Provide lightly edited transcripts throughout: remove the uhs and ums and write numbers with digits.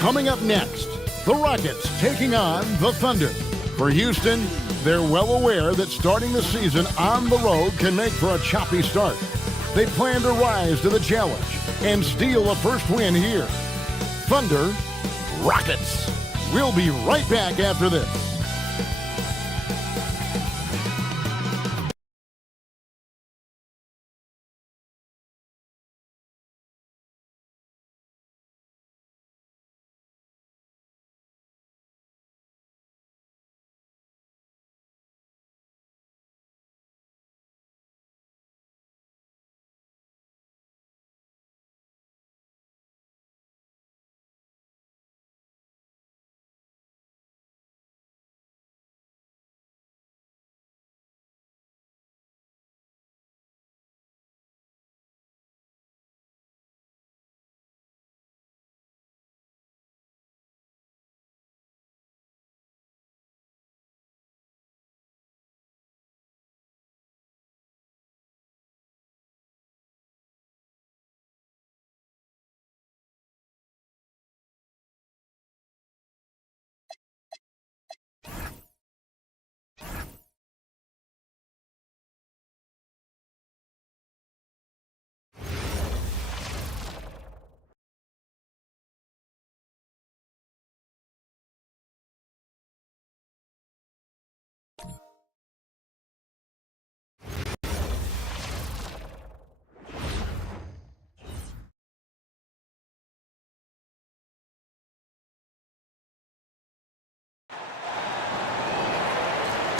Coming up next, the Rockets taking on the Thunder. For Houston, they're well aware that starting the season on the road can make for a choppy start. They plan to rise to the challenge and steal a first win here. Thunder, Rockets. We'll be right back after this.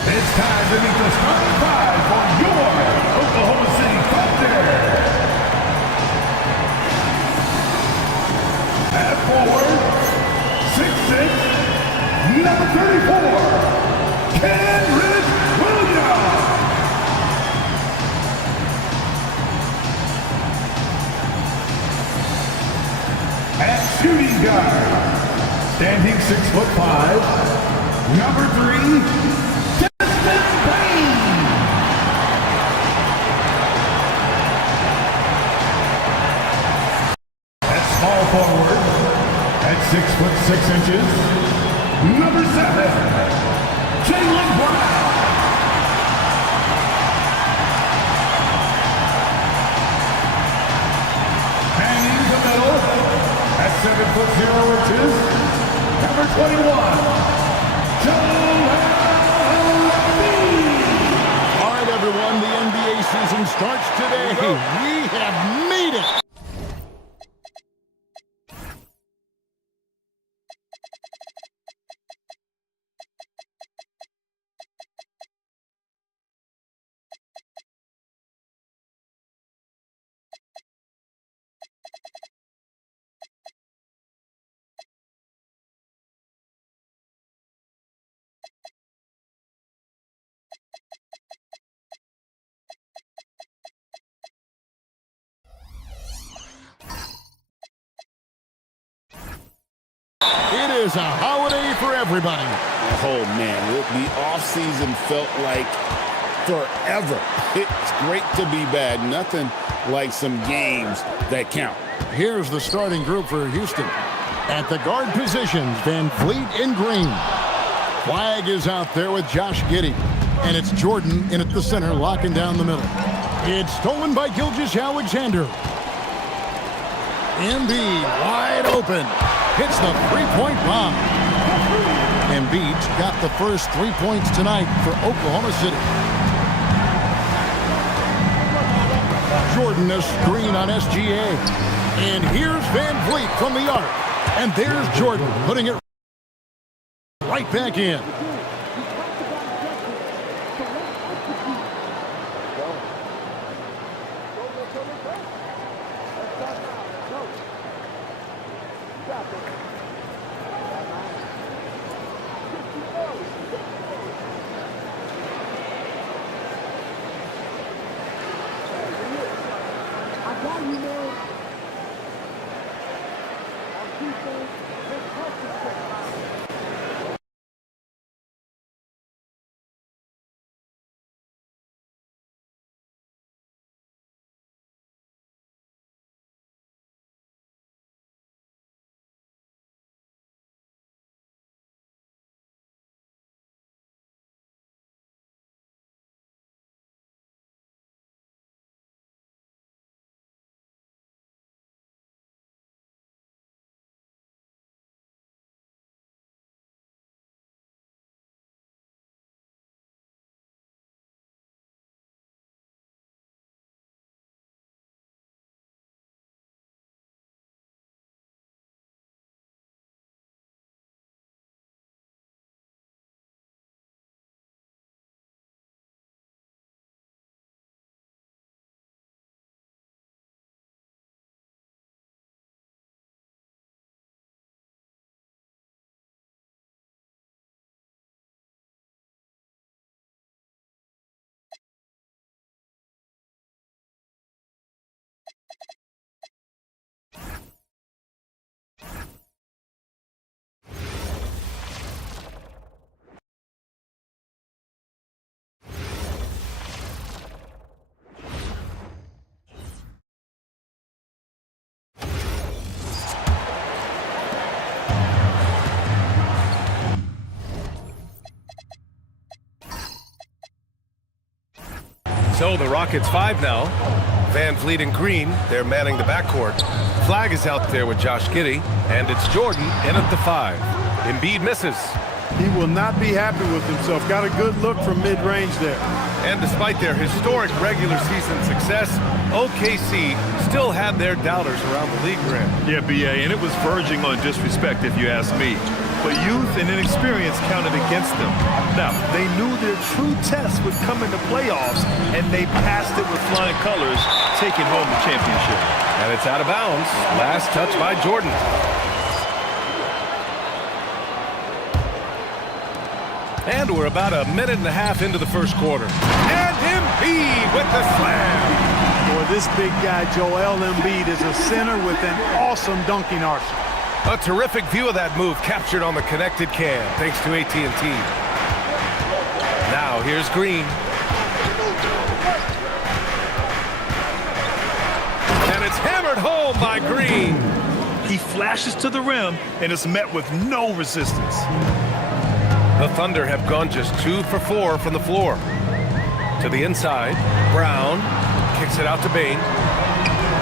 It's time to meet the starting five for your Oklahoma City Thunder. At forward, 6'6", number 34, Kenrich Williams. At shooting guard, standing 6'5", number 3, small forward at 6'6", number 7, Jaylen Brown. And in the middle at 7'0", number 21, Joel Embiid. All right, everyone, the NBA season starts today. We have made it. It is a holiday for everybody. Oh, man, the offseason felt like forever. It's great to be back. Nothing like some games that count. Here's the starting group for Houston. At the guard positions, Van Vliet and Green. Flagg is out there with Josh Giddey. And it's Jordan in at the center, locking down the middle. It's stolen by Gilgeous-Alexander. Embiid wide open. Hits the three-point bomb. Embiid's got the first 3 points tonight for Oklahoma City. Jordan a screen on SGA. And here's Van Vliet from the arc. And there's Jordan putting it right back in. So the Rockets 5 now. Van Vliet and Green, they're manning the backcourt. Flag is out there with Josh Giddey, and it's Jordan in at the 5. Embiid misses. He will not be happy with himself. Got a good look from mid-range there. And despite their historic regular season success, OKC still had their doubters around the league, Grant. Yeah, B.A., and it was verging on disrespect if you ask me. But youth and inexperience counted against them. Now, they knew their true test would come in the playoffs, and they passed it with flying colors, taking home the championship. And it's out of bounds. Last touch by Jordan. And we're about a minute and a half into the first quarter. And Embiid with the slam. Boy, this big guy, Joel Embiid, is a center with an awesome dunking arsenal. A terrific view of that move captured on the connected cam, thanks to AT&T. Now here's Green. And it's hammered home by Green. He flashes to the rim and is met with no resistance. The Thunder have gone just 2 for 4 from the floor. To the inside, Brown kicks it out to Bane.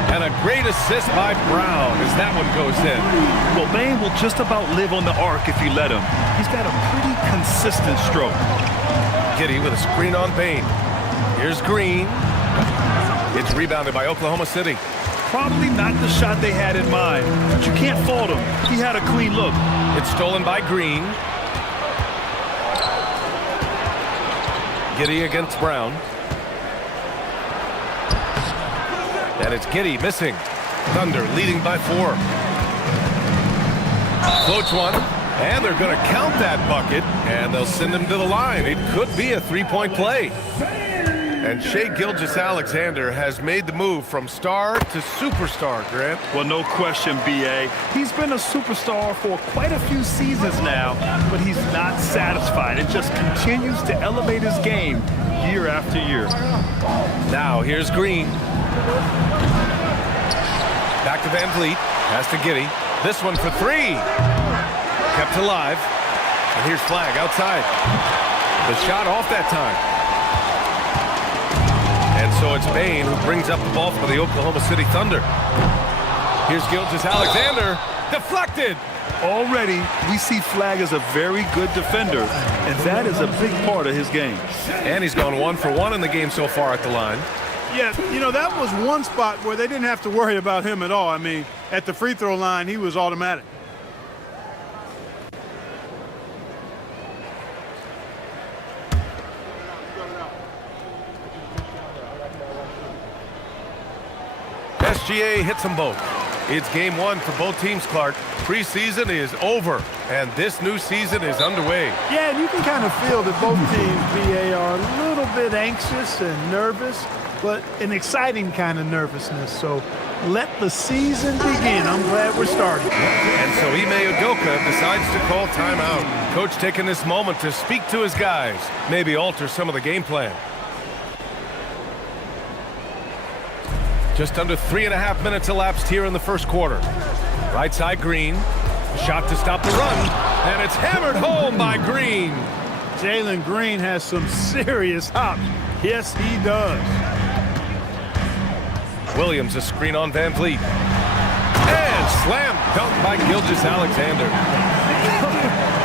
And a great assist by Brown as that one goes in. Well, Bane will just about live on the arc if you let him. He's got a pretty consistent stroke. Giddey with a screen on Bane. Here's Green. It's rebounded by Oklahoma City. Probably not the shot they had in mind, but you can't fault him. He had a clean look. It's stolen by Green. Giddey against Brown. And it's Giddey missing. Thunder leading by 4. Floats one, and they're going to count that bucket, and they'll send him to the line. It could be a 3-point play. And Shai Gilgeous-Alexander has made the move from star to superstar, Grant. Well, no question, B.A. He's been a superstar for quite a few seasons now, but he's not satisfied. It just continues to elevate his game year after year. Now here's Green. Back to Van Vliet. Pass to Giddey. This one for 3. Kept alive. And here's Flag outside. The shot off that time. And so it's Bane who brings up the ball for the Oklahoma City Thunder. Here's Gilgeous-Alexander. Deflected. Already, we see Flag as a very good defender, and that is a big part of his game. And he's gone 1 for 1 in the game so far at the line. Yeah, you know, that was one spot where they didn't have to worry about him at all. I mean, at the free throw line, he was automatic. SGA hits them both. It's game 1 for both teams, Clark. Preseason is over, and this new season is underway. Yeah, and you can kind of feel that both teams, BA, are a little bit anxious and nervous, but an exciting kind of nervousness. So let the season begin. I'm glad we're starting. And so Ime Udoka decides to call timeout. Coach taking this moment to speak to his guys, maybe alter some of the game plan. Just under 3.5 minutes elapsed here in the first quarter. Right side Green. Shot to stop the run. And it's hammered home by Green. Jalen Green has some serious hops. Yes, he does. Williams a screen on Van Vliet. And slam dunk by Gilgeous-Alexander.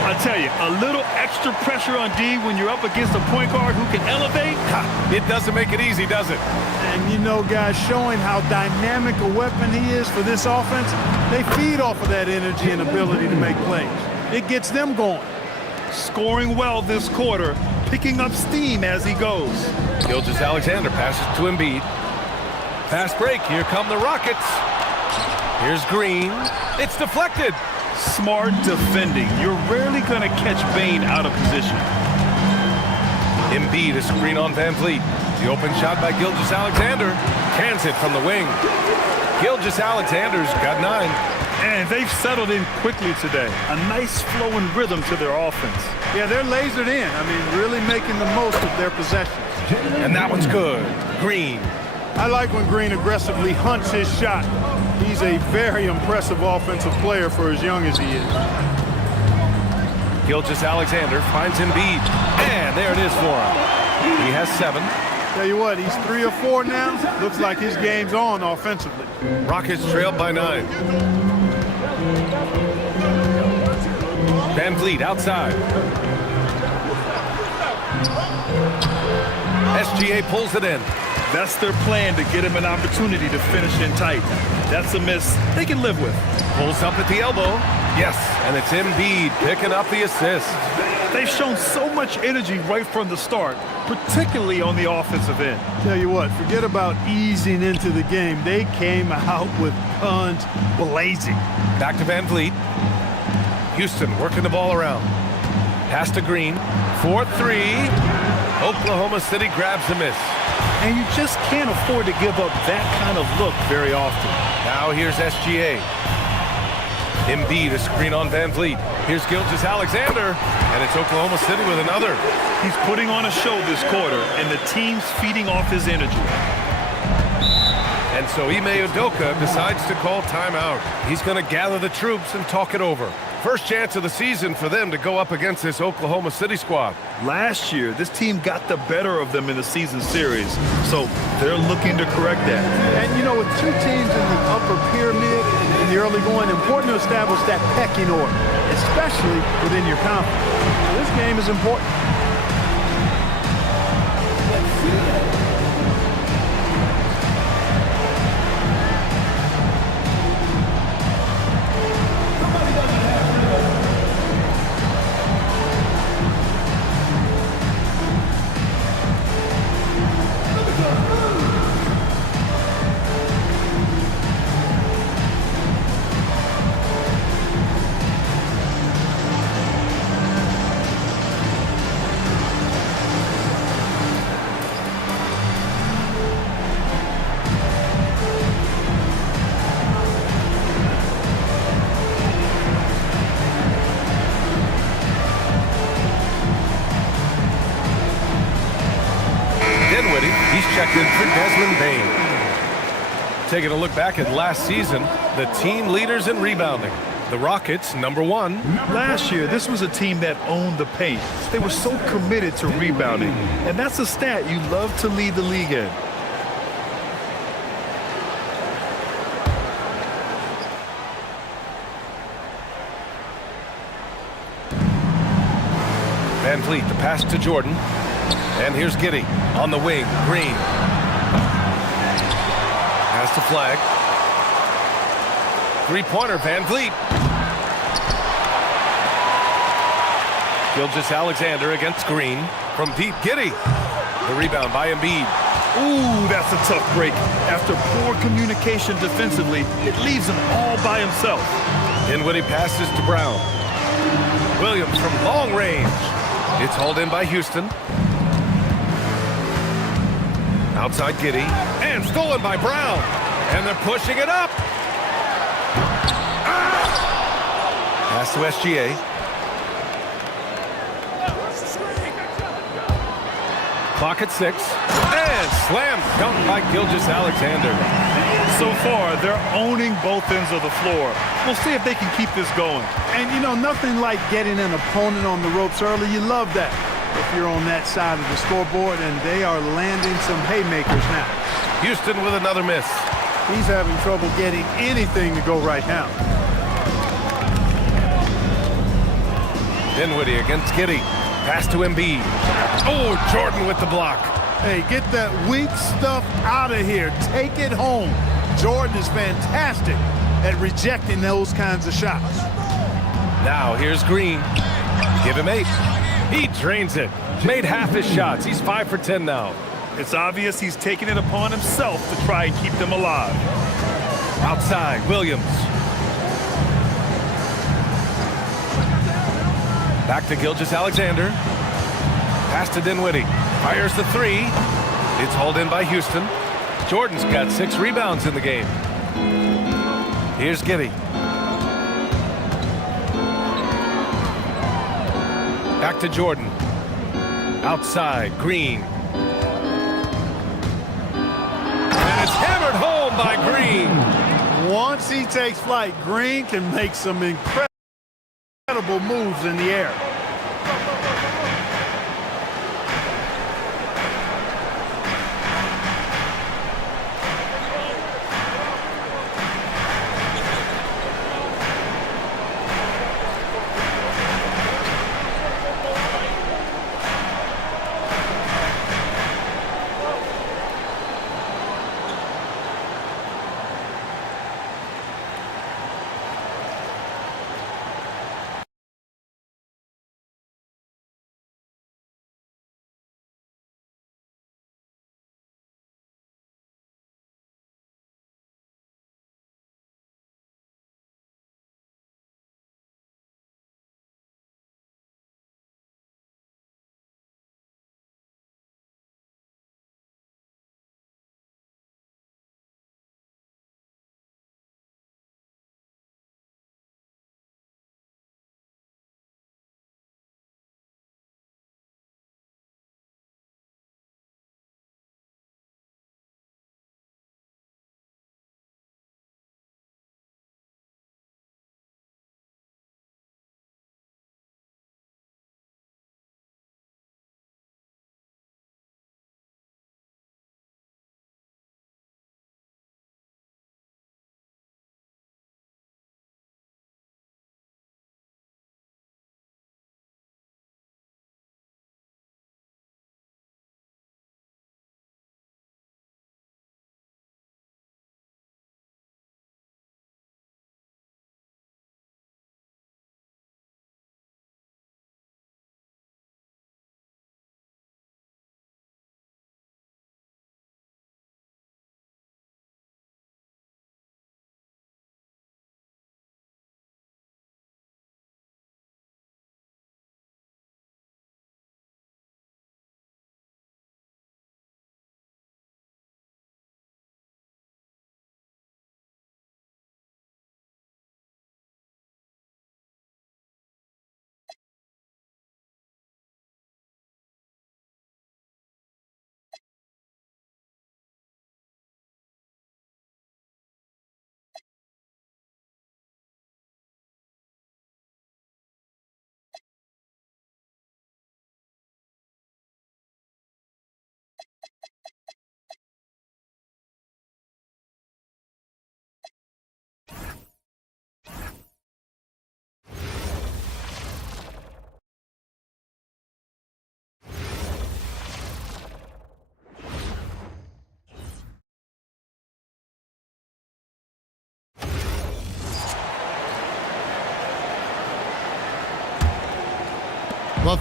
I tell you, a little extra pressure on D when you're up against a point guard who can elevate. It doesn't make it easy, does it? And you know, guys, showing how dynamic a weapon he is for this offense, they feed off of that energy and ability to make plays. It gets them going. Scoring well this quarter, picking up steam as he goes. Gilgeous-Alexander passes to Embiid. Fast break, here come the Rockets. Here's Green. It's deflected. Smart defending. You're rarely going to catch Bane out of position. Embiid a screen on Van Vliet. The open shot by Gilgeous-Alexander. Cans it from the wing. Gilgeous-Alexander's got 9. And they've settled in quickly today. A nice flowing rhythm to their offense. Yeah, they're lasered in. I mean, really making the most of their possessions. And that one's good. Green. I like when Green aggressively hunts his shot. He's a very impressive offensive player for as young as he is. Gilgeous-Alexander finds Embiid. And there it is for him. He has 7. Tell you what, he's 3 or 4 now. Looks like his game's on offensively. Rockets trailed by 9. Van Vliet outside. SGA pulls it in. That's their plan, to get him an opportunity to finish in tight. That's a miss they can live with. Pulls up at the elbow. Yes, and it's Embiid picking up the assist. They've shown so much energy right from the start, particularly on the offensive end. Tell you what, forget about easing into the game. They came out with guns blazing. Back to Van Vliet. Houston working the ball around. Pass to Green. 4-3. Oklahoma City grabs the miss. And you just can't afford to give up that kind of look very often. Now here's SGA. Embiid, a screen on Van Vliet. Here's Gilgeous-Alexander, and it's Oklahoma City with another. He's putting on a show this quarter, and the team's feeding off his energy. And so Ime Udoka decides to call timeout. He's going to gather the troops and talk it over. First chance of the season for them to go up against this Oklahoma City squad. Last year, this team got the better of them in the season series, so they're looking to correct that. And, you know, with 2 teams in the upper pyramid in the early going, important to establish that pecking order, especially within your conference. This game is important. He's checked in for Desmond Bane. Taking a look back at last season, the team leaders in rebounding. The Rockets, number 1. Last year, this was a team that owned the paint. They were so committed to rebounding, and that's a stat you love to lead the league in. Van Vliet, the pass to Jordan. And here's Giddey on the wing. Green. Pass to Flag. Three-pointer, Van Vliet. Gilgeous-Alexander against Green. From deep, Giddey. The rebound by Embiid. Ooh, that's a tough break. After poor communication defensively, it leaves him all by himself. Dinwiddie passes to Brown. Williams from long range. It's hauled in by Houston. Outside Giddey. And stolen by Brown. And they're pushing it up. Pass to SGA. Clock at 6. And slam dunk by Gilgeous-Alexander. So far, they're owning both ends of the floor. We'll see if they can keep this going. And, you know, nothing like getting an opponent on the ropes early. You love that if you're on that side of the scoreboard, and they are landing some haymakers now. Houston with another miss. He's having trouble getting anything to go right now. Dinwiddie against Giddey. Pass to Embiid. Oh, Jordan with the block. Hey, get that weak stuff out of here. Take it home. Jordan is fantastic at rejecting those kinds of shots. Now here's Green. Give him 8. He drains it. Made half his shots. He's 5 for 10 now. It's obvious he's taking it upon himself to try and keep them alive. Outside, Williams. Back to Gilgeous-Alexander. Pass to Dinwiddie. Fires the 3. It's hauled in by Houston. Jordan's got 6 rebounds in the game. Here's Giddey. Back to Jordan. Outside, Green. And it's hammered home by Green. Once he takes flight, Green can make some incredible moves in the air. The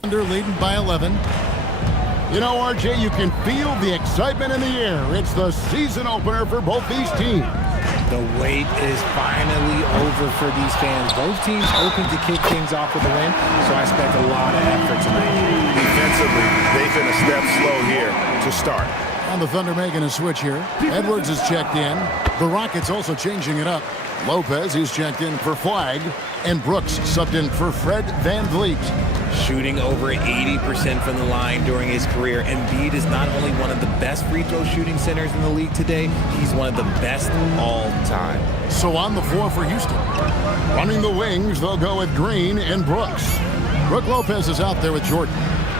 Thunder leading by 11. You know, RJ, you can feel the excitement in the air. It's the season opener for both these teams. The wait is finally over for these fans. Both teams hoping to kick things off with a win, so I expect a lot of effort tonight. Defensively, they've been a step slow here to start. And the Thunder making a switch here. Edwards is checked in. The Rockets also changing it up. Lopez, he's checked in for Flagg. And Brooks subbed in for Fred VanVleet. Shooting over 80% from the line during his career. Embiid is not only one of the best free throw shooting centers in the league today, he's one of the best all time. So on the floor for Houston. Running the wings, they'll go with Green and Brooks. Brook Lopez is out there with Jordan.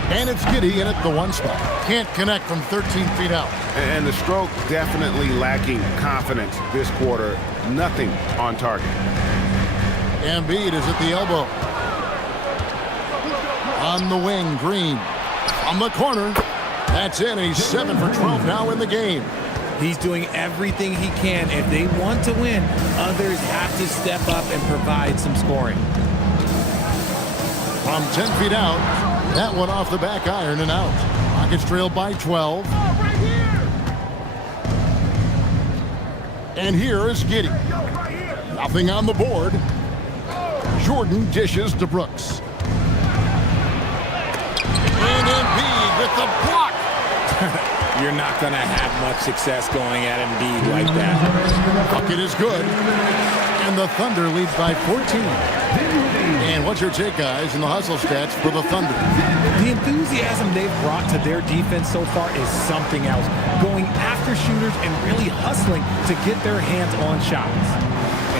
And it's Giddey in at the one spot. Can't connect from 13 feet out. And the stroke definitely lacking confidence this quarter. Nothing on target. Embiid is at the elbow. On the wing, Green. On the corner. That's in. He's 7 for 12 now in the game. He's doing everything he can. If they want to win, others have to step up and provide some scoring. From 10 feet out, that one off the back iron and out. Rockets trail by 12. And here is Giddey. Nothing on the board. Jordan dishes to Brooks. And Embiid with the block. You're not going to have much success going at Embiid like that. Bucket is good. And the Thunder leads by 14. And what's your take, guys, in the hustle stats for the Thunder? The enthusiasm they've brought to their defense so far is something else. Going after shooters and really hustling to get their hands on shots.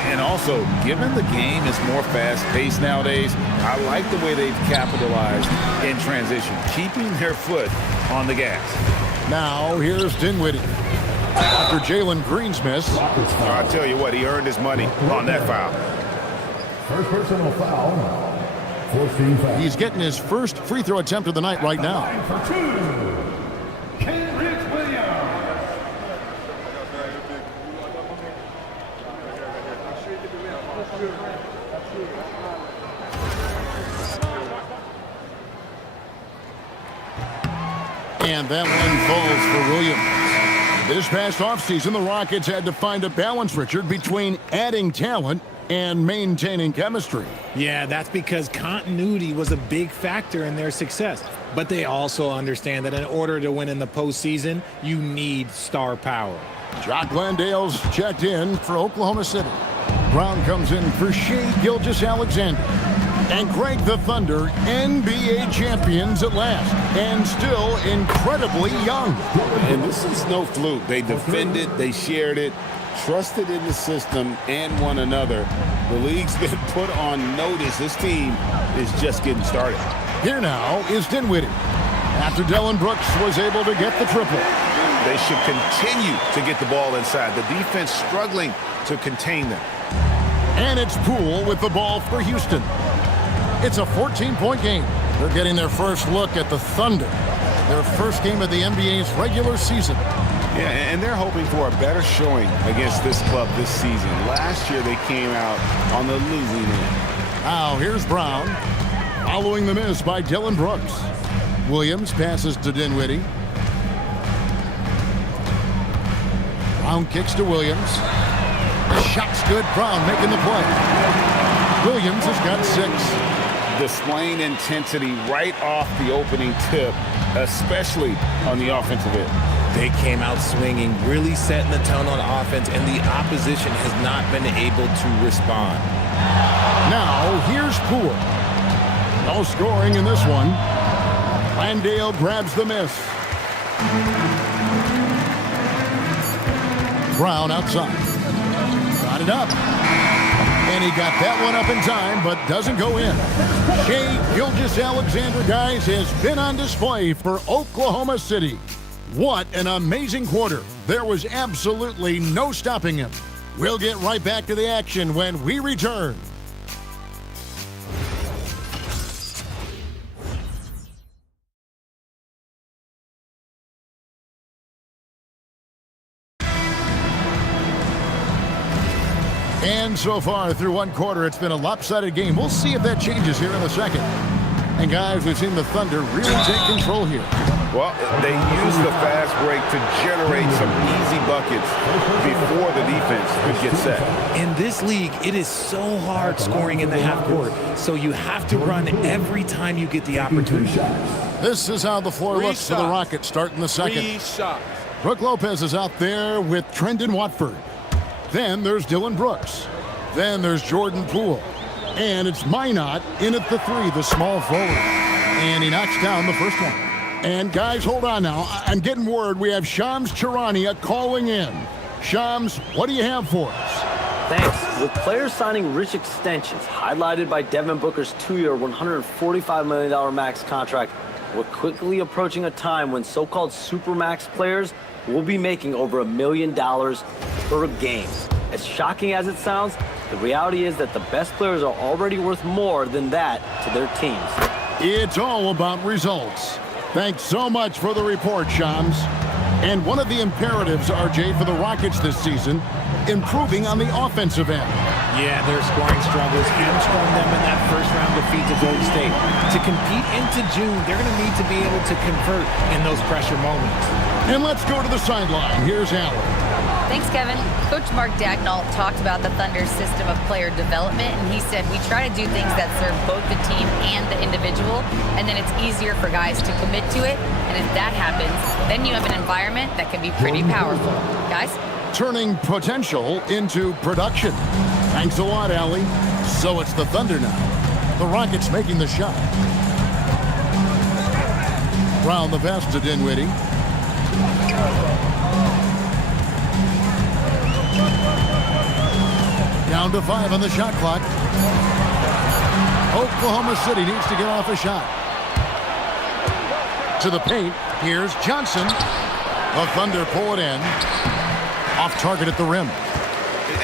And also, given the game is more fast-paced nowadays, I like the way they've capitalized in transition, keeping their foot on the gas. Now, here's Dinwiddie. After Jalen Green's miss. I'll tell you what, he earned his money on that foul. First personal foul. 14 foul. He's getting his first free throw attempt of the night right now. For 2. Kenrich Williams. And that one falls for Williams. This past offseason, the Rockets had to find a balance, Richard, between adding talent and maintaining chemistry. Yeah, that's because continuity was a big factor in their success. But they also understand that in order to win in the postseason, you need star power. Jock Landale's checked in for Oklahoma City. Brown comes in for Shai Gilgeous-Alexander. And Greg, the Thunder, NBA champions at last, and still incredibly young. And this is no fluke. They defended, they shared it, trusted in the system and one another. The league's been put on notice. This team is just getting started. Here now is Dinwiddie. After Dillon Brooks was able to get the triple. They should continue to get the ball inside. The defense struggling to contain them. And it's Poole with the ball for Houston. It's a 14-point game. They're getting their first look at the Thunder. Their first game of the NBA's regular season. Yeah, and they're hoping for a better showing against this club this season. Last year, they came out on the losing end. Now, here's Brown. Following the miss by Dillon Brooks. Williams passes to Dinwiddie. Brown kicks to Williams. The shot's good. Brown making the play. Williams has got 6. Displaying intensity right off the opening tip, especially on the offensive end. They came out swinging, really setting the tone on offense, and the opposition has not been able to respond. Now, here's Poole. No scoring in this one. Landale grabs the miss. Brown outside. Got it up. And he got that one up in time, but doesn't go in. Shai Gilgeous-Alexander, guys, has been on display for Oklahoma City. What an amazing quarter. There was absolutely no stopping him. We'll get right back to the action when we return. And so far through one quarter, it's been a lopsided game. We'll see if that changes here in the second. And guys, we've seen the Thunder really take control here. Well, they use the fast break to generate some easy buckets before the defense could get set. In this league, it is so hard scoring in the half court, so you have to run every time you get the opportunity. This is how the floor looks for the Rockets starting the second. Brook Lopez is out there with Trendon Watford. Then there's Dylan Brooks. Then there's Jordan Poole. And it's Minot in at the three, the small forward. And he knocks down the first one. And guys, hold on now. I'm getting word we have Shams Charania calling in. Shams, what do you have for us? Thanks. With players signing rich extensions, highlighted by Devin Booker's 2-year, $145 million max contract, we're quickly approaching a time when so-called supermax players will be making over $1 million per game. As shocking as it sounds, the reality is that the best players are already worth more than that to their teams. It's all about results. Thanks so much for the report, Shams. And one of the imperatives, RJ, for the Rockets this season, improving on the offensive end. Yeah, their scoring struggles hamstrung them in that first round defeat to Golden State. To compete into June, they're going to need to be able to convert in those pressure moments. And let's go to the sideline. Here's Allen. Thanks, Kevin. Coach Mark Daigneault talked about the Thunder's system of player development, and he said, we try to do things that serve both the team and the individual, and then it's easier for guys to commit to it. And if that happens, then you have an environment that can be pretty powerful. Guys? Turning potential into production. Thanks a lot, Allie. So it's the Thunder now. The Rockets making the shot. Brown the pass to Dinwiddie. Down to 5 on the shot clock. Oklahoma City needs to get off a shot. To the paint. Here's Johnson. The Thunder pull it in. Off target at the rim.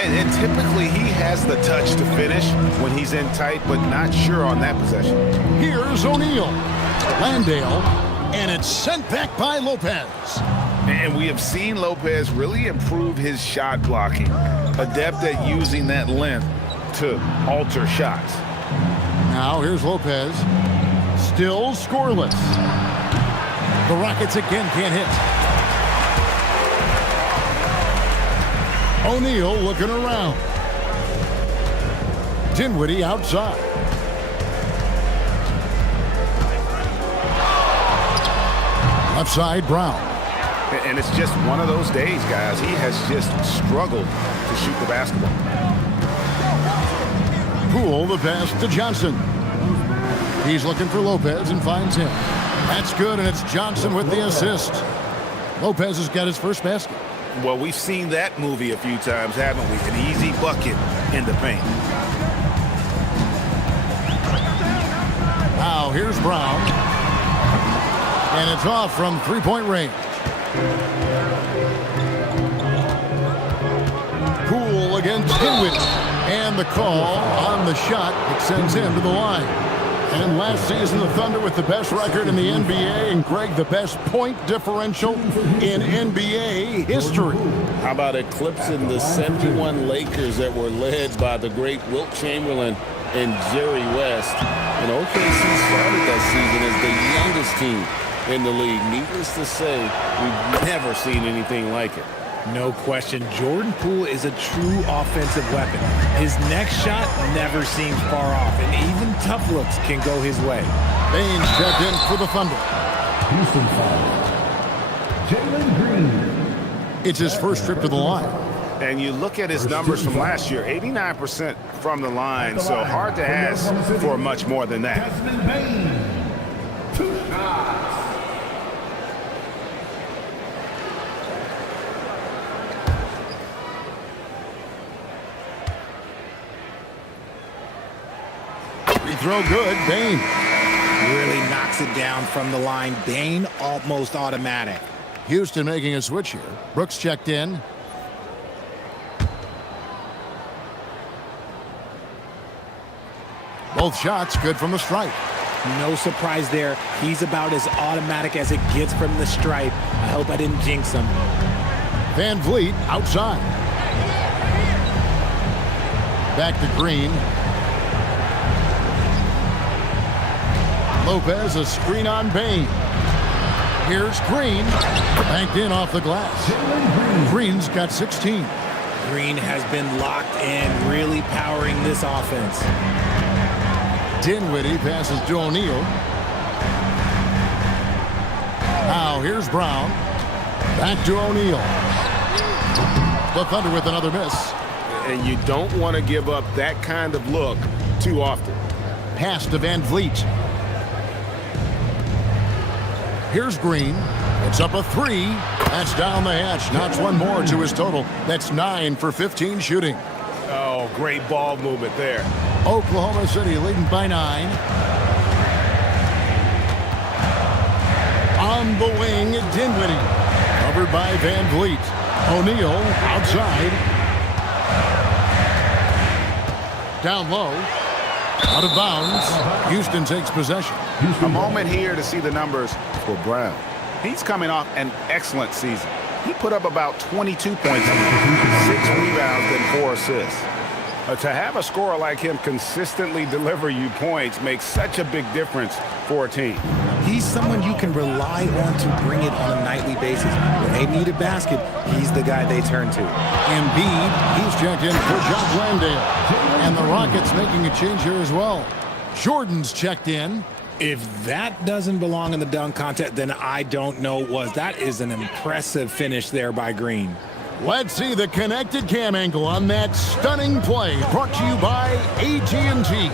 And typically he has the touch to finish when he's in tight, but not sure on that possession. Here's O'Neal. Landale. And it's sent back by Lopez. And we have seen Lopez really improve his shot blocking. Adept at using that length to alter shots. Now here's Lopez. Still scoreless. The Rockets again can't hit. O'Neal looking around. Dinwiddie outside. Left side, Brown. And it's just one of those days, guys. He has just struggled to shoot the basketball. Poole the pass to Johnson. He's looking for Lopez and finds him. That's good, and it's Johnson with the assist. Lopez has got his first basket. Well, we've seen that movie a few times, haven't we? An easy bucket in the paint. Now here's Brown. And it's off from three-point range. Poole against Dinwiddie. And the call on the shot that sends him to the line. And last season, the Thunder with the best record in the NBA, and Greg, the best point differential in NBA history. How about eclipsing the 71 Lakers that were led by the great Wilt Chamberlain and Jerry West? And OKC started that season as the youngest team in the league. Needless to say, we've never seen anything like it. No question, Jordan Poole is a true offensive weapon. His next shot never seems far off, and even tough looks can go his way. Baines checked in for the Thunder. Houston foul. Jalen Green. It's his first trip to the line. And you look at his numbers from last year, 89% from the line, so hard to ask for much more than that. Desmond Bane. 2 shots. Free throw good, Bane. Really knocks it down from the line. Bane almost automatic. Houston making a switch here. Brooks checked in. Both shots good from the stripe. No surprise there. He's about as automatic as it gets from the stripe. I hope I didn't jinx him. Van Vliet outside. Back to Green. Lopez, a screen on Bain. Here's Green. Banked in off the glass. Green's got 16. Green has been locked in, really powering this offense. Dinwiddie passes to O'Neal. Now here's Brown. Back to O'Neal. The Thunder with another miss. And you don't want to give up that kind of look too often. Pass to Van Vliet. Here's Green. It's up a 3. That's down the hatch. Knocks one more to his total. That's 9 for 15 shooting. Oh, great ball movement there. Oklahoma City leading by 9. On the wing, Dinwiddie. Covered by Van Vliet. O'Neal outside. Down low. Out of bounds. Houston takes possession. A moment here to see the numbers for Brown. He's coming off an excellent season. He put up about 22 points, 6 rebounds, and 4 assists. To have a scorer like him consistently deliver you points makes such a big difference for a team. He's someone you can rely on to bring it on a nightly basis. When they need a basket, he's the guy they turn to. Embiid, he's checked in for Jock Landale. And the Rockets making a change here as well. Jordan's checked in. If that doesn't belong in the dunk contest, then I don't know what was. That is an impressive finish there by Green. Let's see the connected cam angle on that stunning play, brought to you by AT&T.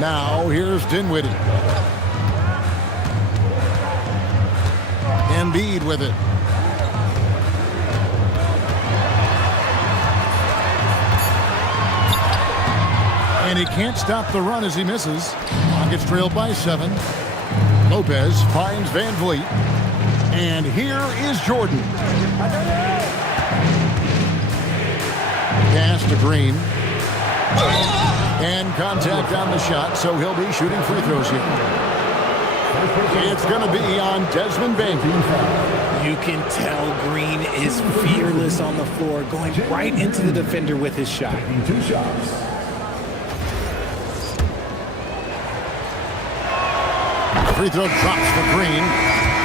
Now, here's Dinwiddie. Embiid with it. And he can't stop the run as he misses. Rockets trailed by 7. Lopez finds Van Vliet. And here is Jordan. Pass to Green. And contact on the shot, so he'll be shooting free throws here. It's going to be on Desmond Bain. You can tell Green is fearless on the floor, going right into the defender with his shot. 2 shots. Free throw drops for Green.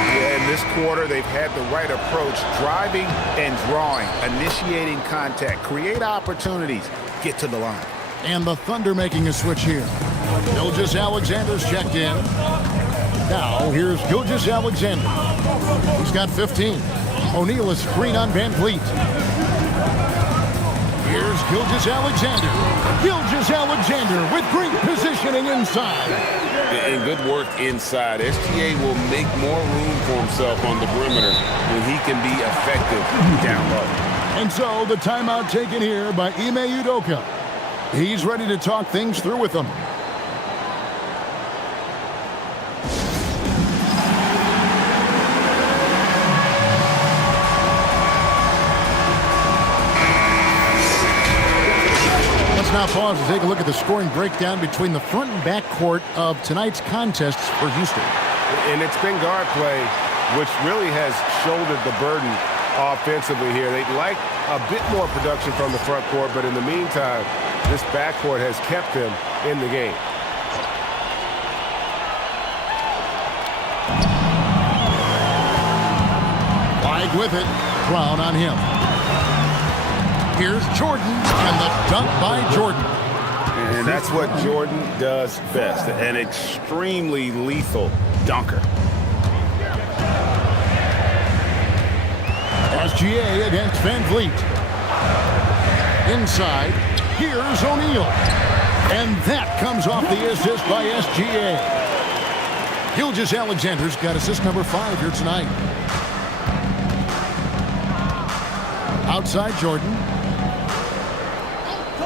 Yeah, in this quarter, they've had the right approach, driving and drawing, initiating contact, create opportunities, get to the line. And the Thunder making a switch here. Gilgeous-Alexander's checked in. Now, here's Gilgeous-Alexander. He's got 15. O'Neal is screen on Van Vliet. Here's Gilgeous-Alexander. Gilgeous-Alexander with great positioning inside. And good work inside. SGA will make more room for himself on the perimeter when he can be effective down low. And so the timeout taken here by Ime Udoka. He's ready to talk things through with them. Let's now pause to take a look at the scoring breakdown between the front and back court of tonight's contests for Houston. And it's been guard play, which really has shouldered the burden offensively here. They'd like a bit more production from the front court, but in the meantime, this backcourt has kept them in the game. Wide with it. Brown on him. Here's Jordan, and the dunk by Jordan. And that's what Jordan does best, an extremely lethal dunker. SGA against Van Vliet. Inside, here's O'Neal. And that comes off the assist by SGA. Gilgeous-Alexander's got assist number 5 here tonight. Outside Jordan.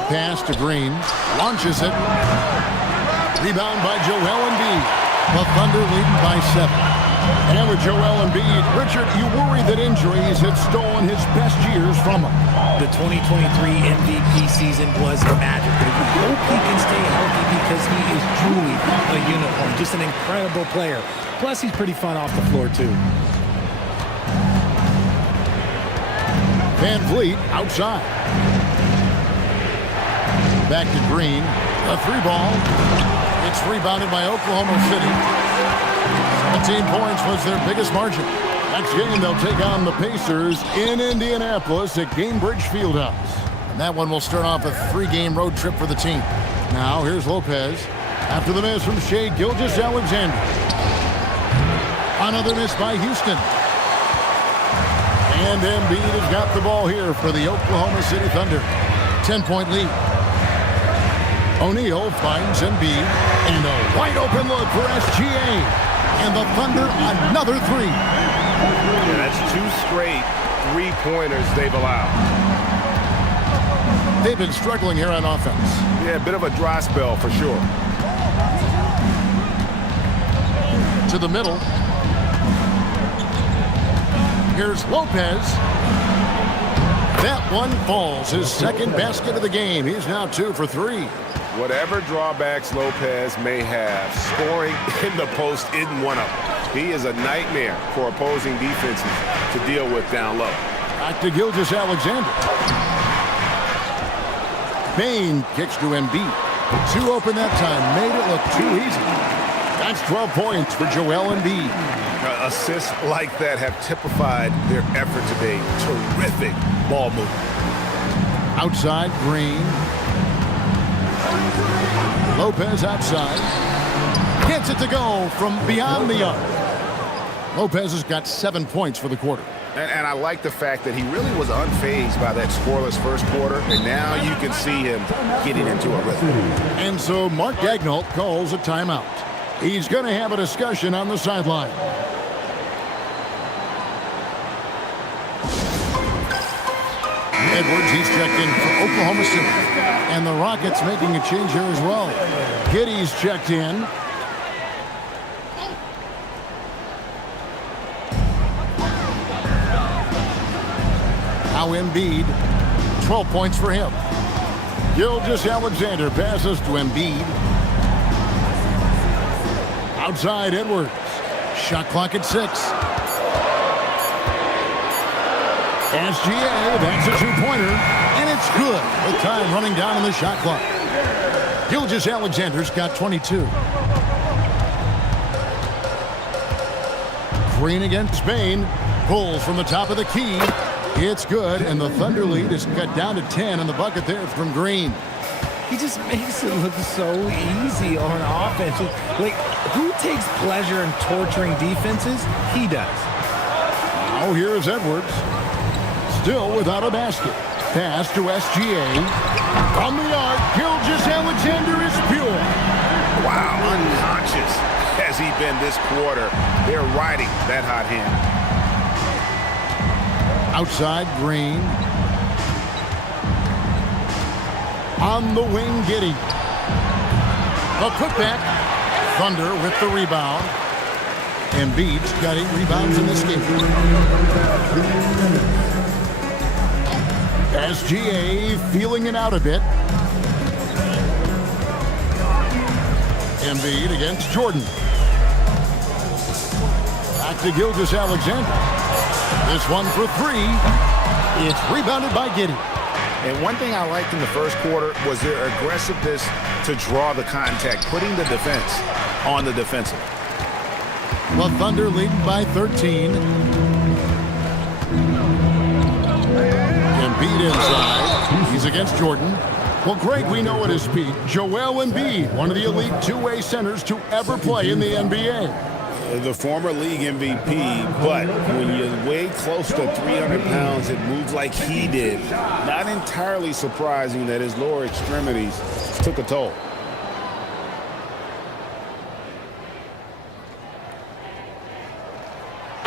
Pass to Green. Launches it. Rebound by Joel Embiid. The Thunder leading by 7. And with Joel Embiid, Richard, you worry that injuries had stolen his best years from him. The 2023 MVP season was magical. You hope he can stay healthy because he is truly a unicorn. Just an incredible player. Plus, he's pretty fun off the floor, too. Van Vliet outside. Back to Green. A 3-ball. It's rebounded by Oklahoma City. 17 points was their biggest margin. Next game, they'll take on the Pacers in Indianapolis at Gainbridge Fieldhouse. And that one will start off a 3-game road trip for the team. Now, here's Lopez. After the miss from Shai Gilgeous-Alexander. Another miss by Houston. And Embiid has got the ball here for the Oklahoma City Thunder. 10-point lead. O'Neal finds Embiid. And a wide-open look for SGA. And the Thunder, another 3. Yeah, that's 2 straight 3-pointers they've allowed. They've been struggling here on offense. Yeah, a bit of a dry spell for sure. To the middle. Here's Lopez. That one falls. His second basket of the game. He's now 2 for 3. Whatever drawbacks Lopez may have, scoring in the post isn't one of them. He is a nightmare for opposing defenses to deal with down low. Back to Gilgeous-Alexander. Bane kicks to Embiid. 2 open that time. Made it look too easy. That's 12 points for Joel Embiid. Assists like that have typified their effort today. Terrific ball movement. Outside, Green. Lopez outside. Gets it to go from beyond the arc. Lopez has got 7 points for the quarter. And I like the fact that he really was unfazed by that scoreless first quarter, and now you can see him getting into a rhythm. And so Mark Daigneault calls a timeout. He's going to have a discussion on the sideline. Edwards, he's checked in for Oklahoma City. And the Rockets making a change here as well. Giddey's checked in. Now Embiid, 12 points for him. Gilgeous-Alexander passes to Embiid. Outside Edwards. Shot clock at 6. SGA, that's a 2-pointer, and it's good with time running down on the shot clock. Gilgeous-Alexander's got 22. Green against Bane. Pulls from the top of the key. It's good, and the Thunder lead is cut down to 10 in the bucket there from Green. He just makes it look so easy on offense. Like, who takes pleasure in torturing defenses? He does. Now here's Edwards. Still without a basket. Pass to SGA. From the arc, Gilgeous-Alexander is pure. Wow, unconscious has he been this quarter. They're riding that hot hand. Outside, Green. On the wing, Giddey. A putback. Thunder with the rebound. Embiid's got 8 rebounds in this game. SGA feeling it out a bit. Embiid against Jordan. Back to Gilgeous-Alexander. This one for 3. It's rebounded by Giddey. And one thing I liked in the first quarter was their aggressiveness to draw the contact, putting the defense on the defensive. The Thunder leading by 13. Embiid inside. He's against Jordan. Well, Greg, we know at his peak, Joel Embiid, one of the elite two-way centers to ever play in the NBA. The former league MVP, but when you weigh close to 300 pounds, it moves like he did. Not entirely surprising that his lower extremities took a toll.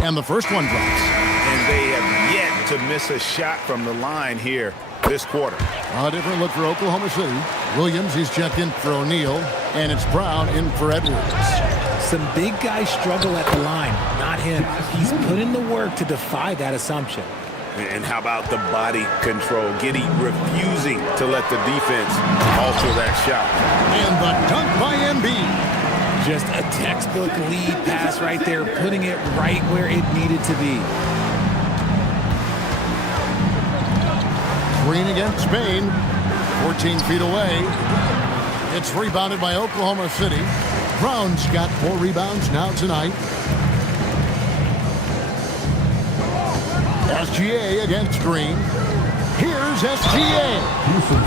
And the first one drops. And they have yet to miss a shot from the line here this quarter. A different look for Oklahoma City. Williams, he's checked in for O'Neal, and it's Brown in for Edwards. Some big guys struggle at the line, not him. He's put in the work to defy that assumption. And how about the body control? Giddey refusing to let the defense alter that shot. And the dunk by Embiid. Just a textbook lead pass right there, putting it right where it needed to be. Green against Bane for 14 feet away. It's rebounded by Oklahoma City. Brown's got 4 rebounds now tonight. SGA against Green. Here's SGA.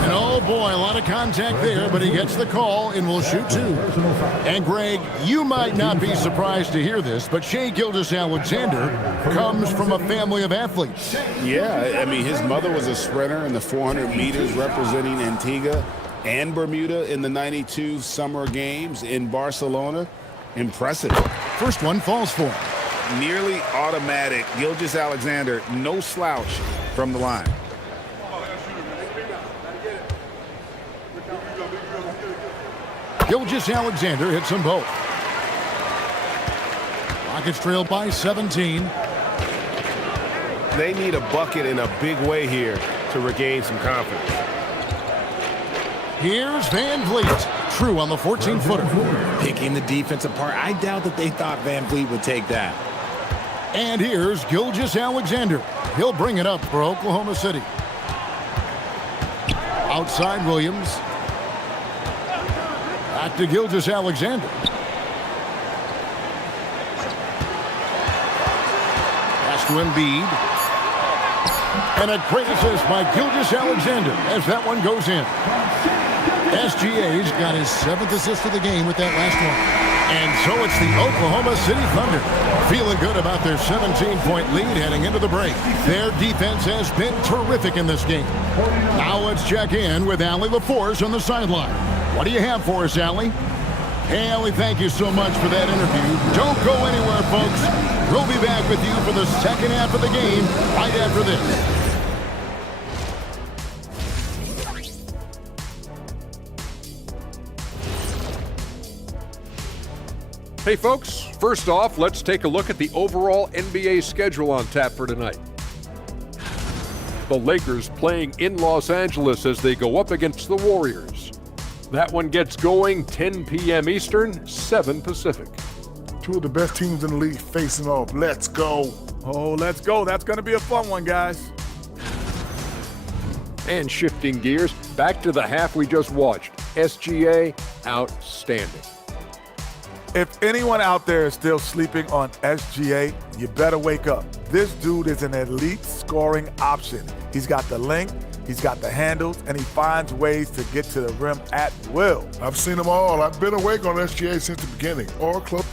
And oh boy, a lot of contact there, but he gets the call and will shoot 2. And Greg, you might not be surprised to hear this, but Shai Gilgeous-Alexander comes from a family of athletes. Yeah, I mean, his mother was a sprinter in the 400 meters representing Antigua and Bermuda in the 92 Summer Games in Barcelona. Impressive. First one falls for him. Nearly automatic. Gilgeous-Alexander, no slouch from the line. Gilgeous-Alexander hits them both. Rockets trail by 17. They need a bucket in a big way here to regain some confidence. Here's Van Vliet. True on the 14-footer. Picking the defense apart. I doubt that they thought Van Vliet would take that. And here's Gilgeous-Alexander. He'll bring it up for Oklahoma City. Outside Williams. Back to Gilgeous-Alexander. Pass to Embiid. And a great assist by Gilgeous-Alexander as that one goes in. SGA's got his 7th assist of the game with that last one. And so it's the Oklahoma City Thunder feeling good about their 17-point lead heading into the break. Their defense has been terrific in this game. Now let's check in with Allie LaForce on the sideline. What do you have for us, Allie? Hey, Allie, thank you so much for that interview. Don't go anywhere, folks. We'll be back with you for the second half of the game right after this. Hey folks, first off, let's take a look at the overall NBA schedule on tap for tonight. The Lakers playing in Los Angeles as they go up against the Warriors. That one gets going 10 p.m. Eastern, 7 Pacific. 2 of the best teams in the league facing off. Let's go. Oh, let's go. That's going to be a fun one, guys. And shifting gears, back to the half we just watched. SGA, outstanding. If anyone out there is still sleeping on SGA, you better wake up. This dude is an elite scoring option. He's got the length, he's got the handles, and he finds ways to get to the rim at will. I've seen them all. I've been awake on SGA since the beginning, or close.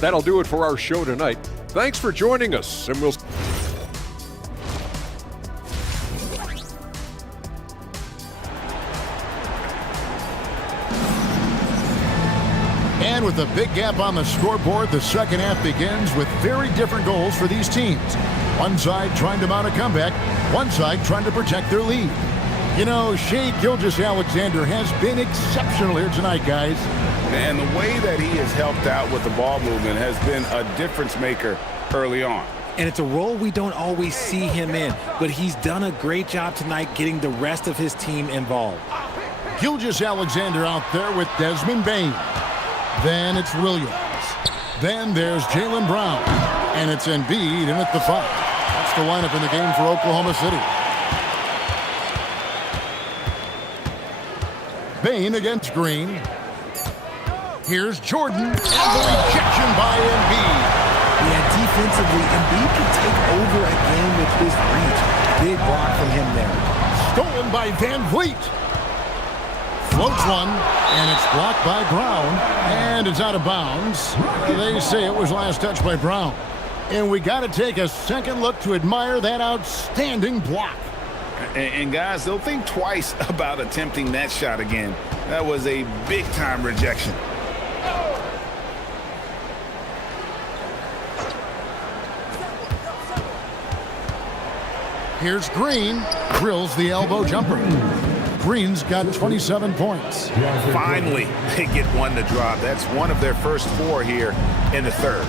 That'll do it for our show tonight. Thanks for joining us, and we'll... And with a big gap on the scoreboard, the second half begins with very different goals for these teams. One side trying to mount a comeback, one side trying to protect their lead. You know, Shai Gilgeous-Alexander has been exceptional here tonight, guys. And the way that he has helped out with the ball movement has been a difference maker early on. And it's a role we don't always see him in, but he's done a great job tonight getting the rest of his team involved. Gilgeous-Alexander out there with Desmond Bane. Then it's Williams. Then there's Jaylen Brown. And it's Embiid in at the 5. That's the lineup in the game for Oklahoma City. Bane against Green. Here's Jordan. And the rejection by Embiid. Yeah, defensively, Embiid can take over a game with his reach. Big block from him there. Stolen by Van Vliet. Floats one, and it's blocked by Brown, and it's out of bounds. They say it was last touched by Brown. And we got to take a second look to admire that outstanding block. And guys, they'll think twice about attempting that shot again. That was a big-time rejection. Here's Green, drills the elbow jumper. Green's got 27 points. Finally, they get one to drop. That's one of their first 4 here in the third.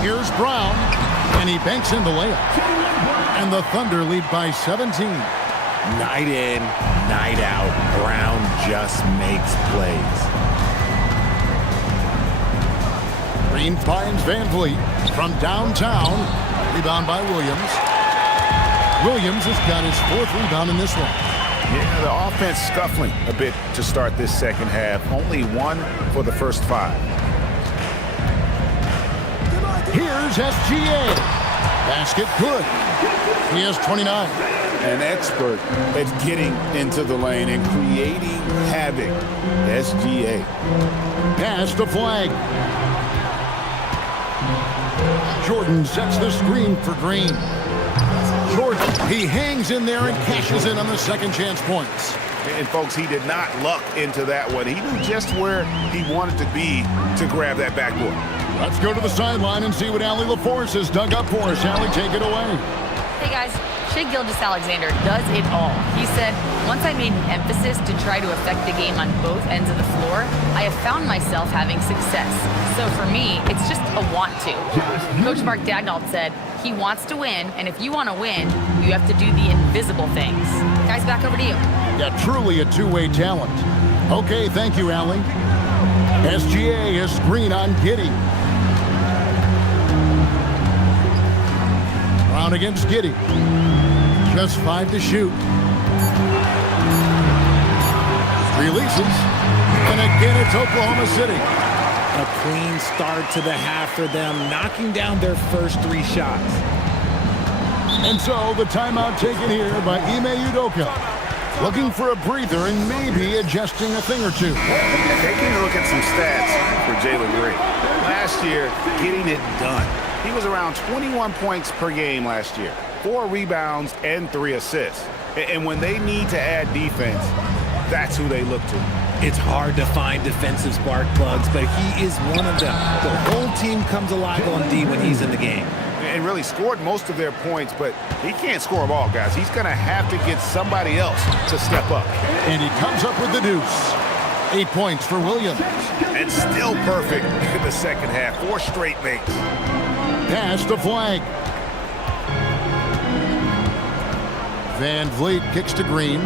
Here's Brown, and he banks in the layup. And the Thunder lead by 17. Night in, night out, Brown just makes plays. Green finds Van Vliet from downtown. Rebound by Williams. Williams has got his 4th rebound in this one. Yeah, the offense scuffling a bit to start this second half. Only 1 for the first 5. Here's SGA. Basket good. He has 29. An expert at getting into the lane and creating havoc. SGA. Pass to Flag. Jordan sets the screen for Green. Jordan, he hangs in there and cashes in on the second chance points. And folks, he did not luck into that one. He knew just where he wanted to be to grab that backboard. Let's go to the sideline and see what Allie LaForce has dug up for us. Allie, take it away. Hey guys, Shai Gilgeous-Alexander does it all. He said, once I made an emphasis to try to affect the game on both ends of the floor, I have found myself having success. So for me, it's just a want to. Coach Mark Daigneault said, he wants to win, and if you want to win, you have to do the invisible things. Guys, back over to you. Yeah, truly a two-way talent. Okay, thank you, Allie. SGA is screen on Giddey. Brown against Giddey. Just 5 to shoot. Releases. And again, it's Oklahoma City. A clean start to the half for them, knocking down their first 3 shots. And so the timeout taken here by Ime Udoka. Looking for a breather and maybe adjusting a thing or two. Taking a look at some stats for Jalen Green. Last year, getting it done. He was around 21 points per game last year, 4 rebounds and 3 assists. And when they need to add defense, that's who they look to. It's hard to find defensive spark plugs, but he is one of them. The whole team comes alive on D when he's in the game. And really scored most of their points, but he can't score them all, guys. He's going to have to get somebody else to step up. And he comes up with the deuce. 8 points for Williams. And still perfect in the second half. 4 straight makes. Pass to Flag. Van Vliet kicks to Green.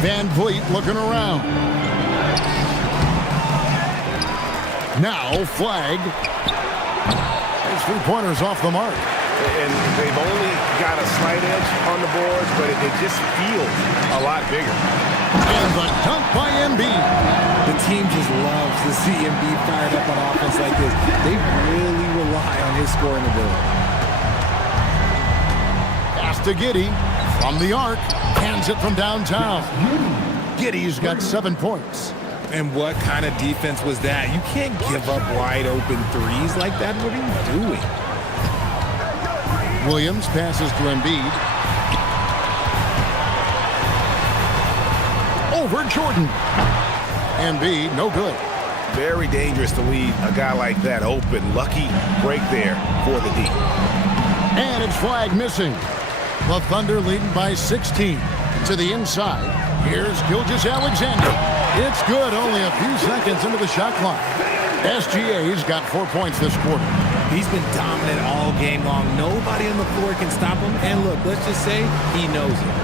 Van Vliet looking around. Now Flag. His 3-pointers off the mark. And they've only got a slight edge on the boards, but it just feels a lot bigger. And the dunk by Embiid. The team just loves to see Embiid fired up on offense like this. They really rely on his scoring ability. Pass to Giddey from the arc. Hands it from downtown. Giddey's got 7 points. And what kind of defense was that? You can't give up wide open threes like that. What are you doing? Williams passes to Embiid. Over Jordan. Embiid, no good. Very dangerous to leave a guy like that open. Lucky break there for the D. And it's Flag missing. The Thunder leading by 16 to the inside. Here's Gilgeous-Alexander. It's good, only a few seconds into the shot clock. SGA's got 4 points this quarter. He's been dominant all game long. Nobody on the floor can stop him. And look, let's just say he knows it.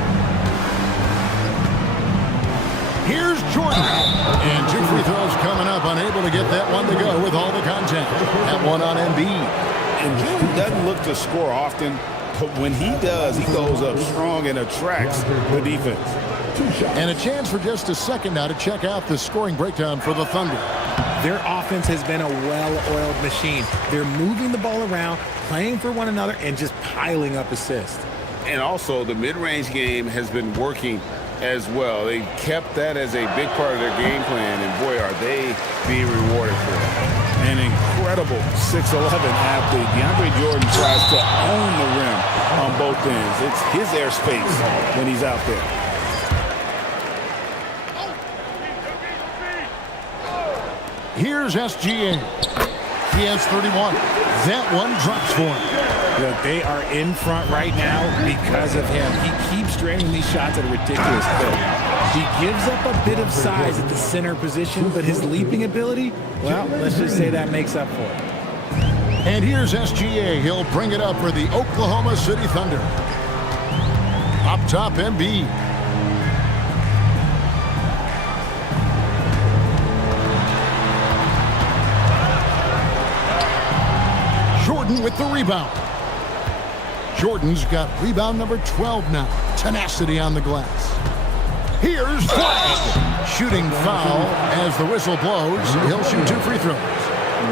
Here's Jordan. And 2 free throws coming up. Unable to get that one to go with all the contact. That one on Embiid. And Jordan doesn't look to score often, but when he does, he goes up strong and attracts the defense. And a chance for just a second now to check out the scoring breakdown for the Thunder. Their offense has been a well-oiled machine. They're moving the ball around, playing for one another, and just piling up assists. And also, the mid-range game has been working as well. They kept that as a big part of their game plan, and boy, are they being rewarded for it. An incredible 6'11" athlete. DeAndre Jordan tries to own the rim on both ends. It's his airspace when he's out there. Here's SGA. He has 31. That one drops for him. Look, they are in front right now because of him. He keeps draining these shots at a ridiculous clip. He gives up a bit of size at the center position, but his leaping ability, well, let's just say that makes up for it. And here's SGA. He'll bring it up for the Oklahoma City Thunder. Up top, Embiid. Jordan with the rebound. Jordan's got rebound number 12 now. Tenacity on the glass. Here's Flag. Shooting foul as the whistle blows. He'll shoot 2 free throws.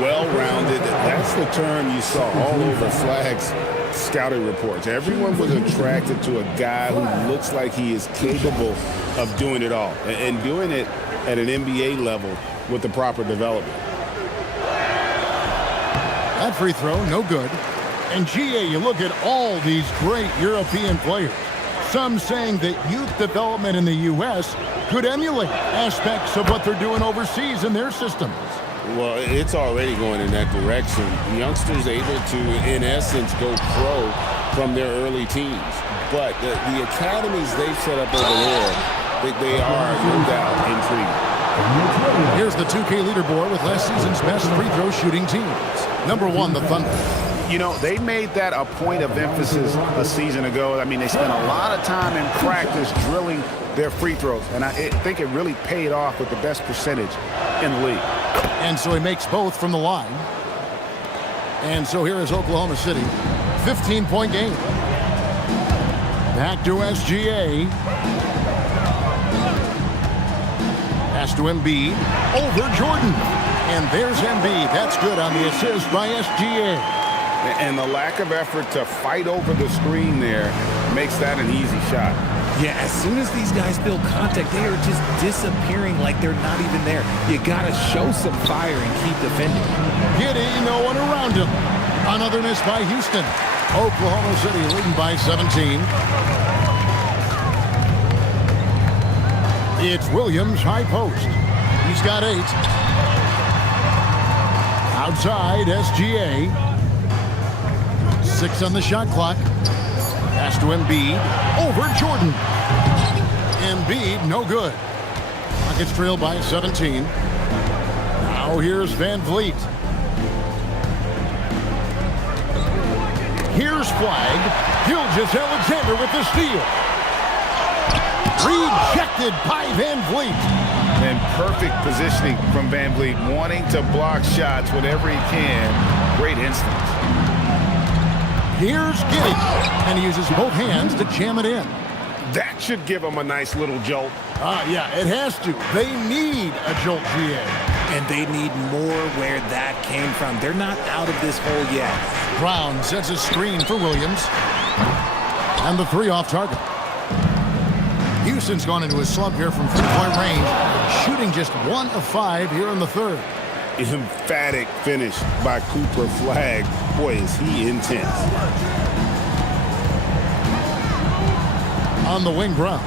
Well-rounded. That's the term you saw all over Flag's scouting reports. Everyone was attracted to a guy who looks like he is capable of doing it all and doing it at an NBA level with the proper development. That free throw, no good. And GA, you look at all these great European players. Some saying that youth development in the U.S. could emulate aspects of what they're doing overseas in their systems. Well, it's already going in that direction. Youngsters able to, in essence, go pro from their early teens. But the academies they've set up over there, they are, no doubt, intriguing. Here's the 2K leaderboard with last season's best free throw shooting teams. Number 1, the Thunder. You know, they made that a point of emphasis a season ago. I mean, they spent a lot of time in practice drilling their free throws, and I think it really paid off with the best percentage in the league. And so he makes both from the line. And so here is Oklahoma City. 15-point game. Back to SGA. Pass to Embiid. Over Jordan. And there's Embiid. That's good on the assist by SGA. And the lack of effort to fight over the screen there makes that an easy shot. Yeah, as soon as these guys feel contact, they are just disappearing like they're not even there. You got to show some fire and keep defending. Giddy, no one around him. Another miss by Houston. Oklahoma City leading by 17. It's Williams, high post. He's got 8. Outside, SGA. 6 on the shot clock. Pass to Embiid. Over Jordan. Embiid, no good. Rockets trail by 17. Now here's Van Vliet. Here's Flag. Gilgeous-Alexander with the steal. Rejected by Van Vliet. And perfect positioning from Van Vliet, wanting to block shots whenever he can. Great instincts. Here's Giddy, and he uses both hands to jam it in. That should give him a nice little jolt. Yeah, it has to. They need a jolt, GA. And they need more where that came from. They're not out of this hole yet. Brown sets a screen for Williams. And the 3 off target. Houston's gone into a slump here from 3-point range, shooting just 1 of 5 here in the third. Emphatic finish by Cooper Flag. Boy, is he intense. On the wing, Brown.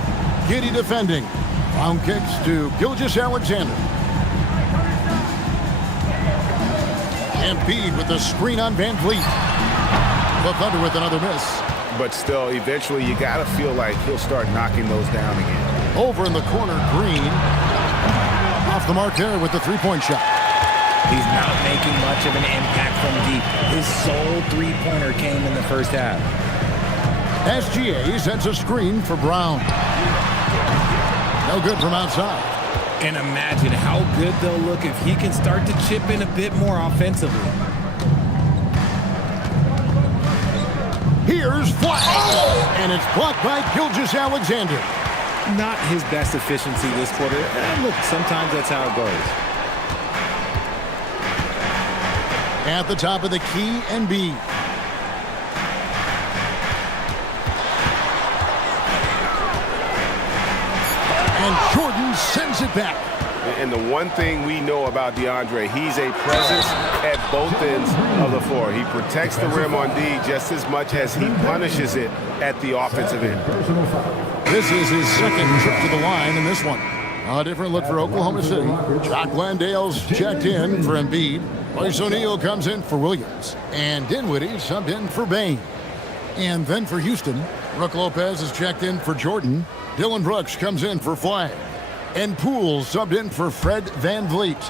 Giddy defending. Brown kicks to Gilgeous-Alexander. Embiid with the screen on Van Vliet. The Thunder with another miss. But still, eventually, you got to feel like he'll start knocking those down again. Over in the corner, Green. Off the mark there with the 3-point shot. He's not making much of an impact from deep. His sole 3-pointer came in the first half. SGA sets a screen for Brown. No good from outside. And imagine how good they'll look if he can start to chip in a bit more offensively. Here's Flag. And it's blocked by Gilgeous-Alexander. Not his best efficiency this quarter. Look, sometimes that's how it goes. At the top of the key, Embiid. And Jordan sends it back. And the one thing we know about DeAndre, he's a presence at both ends of the floor. He protects the rim on D just as much as he punishes it at the offensive end. This is his second trip to the line in this one. A different look for Oklahoma City. Jock Landale's checked in for Embiid. Royce O'Neal comes in for Williams. And Dinwiddie subbed in for Bain. And then for Houston, Brook Lopez is checked in for Jordan. Dylan Brooks comes in for Flag. And Poole subbed in for Fred Van Vliet.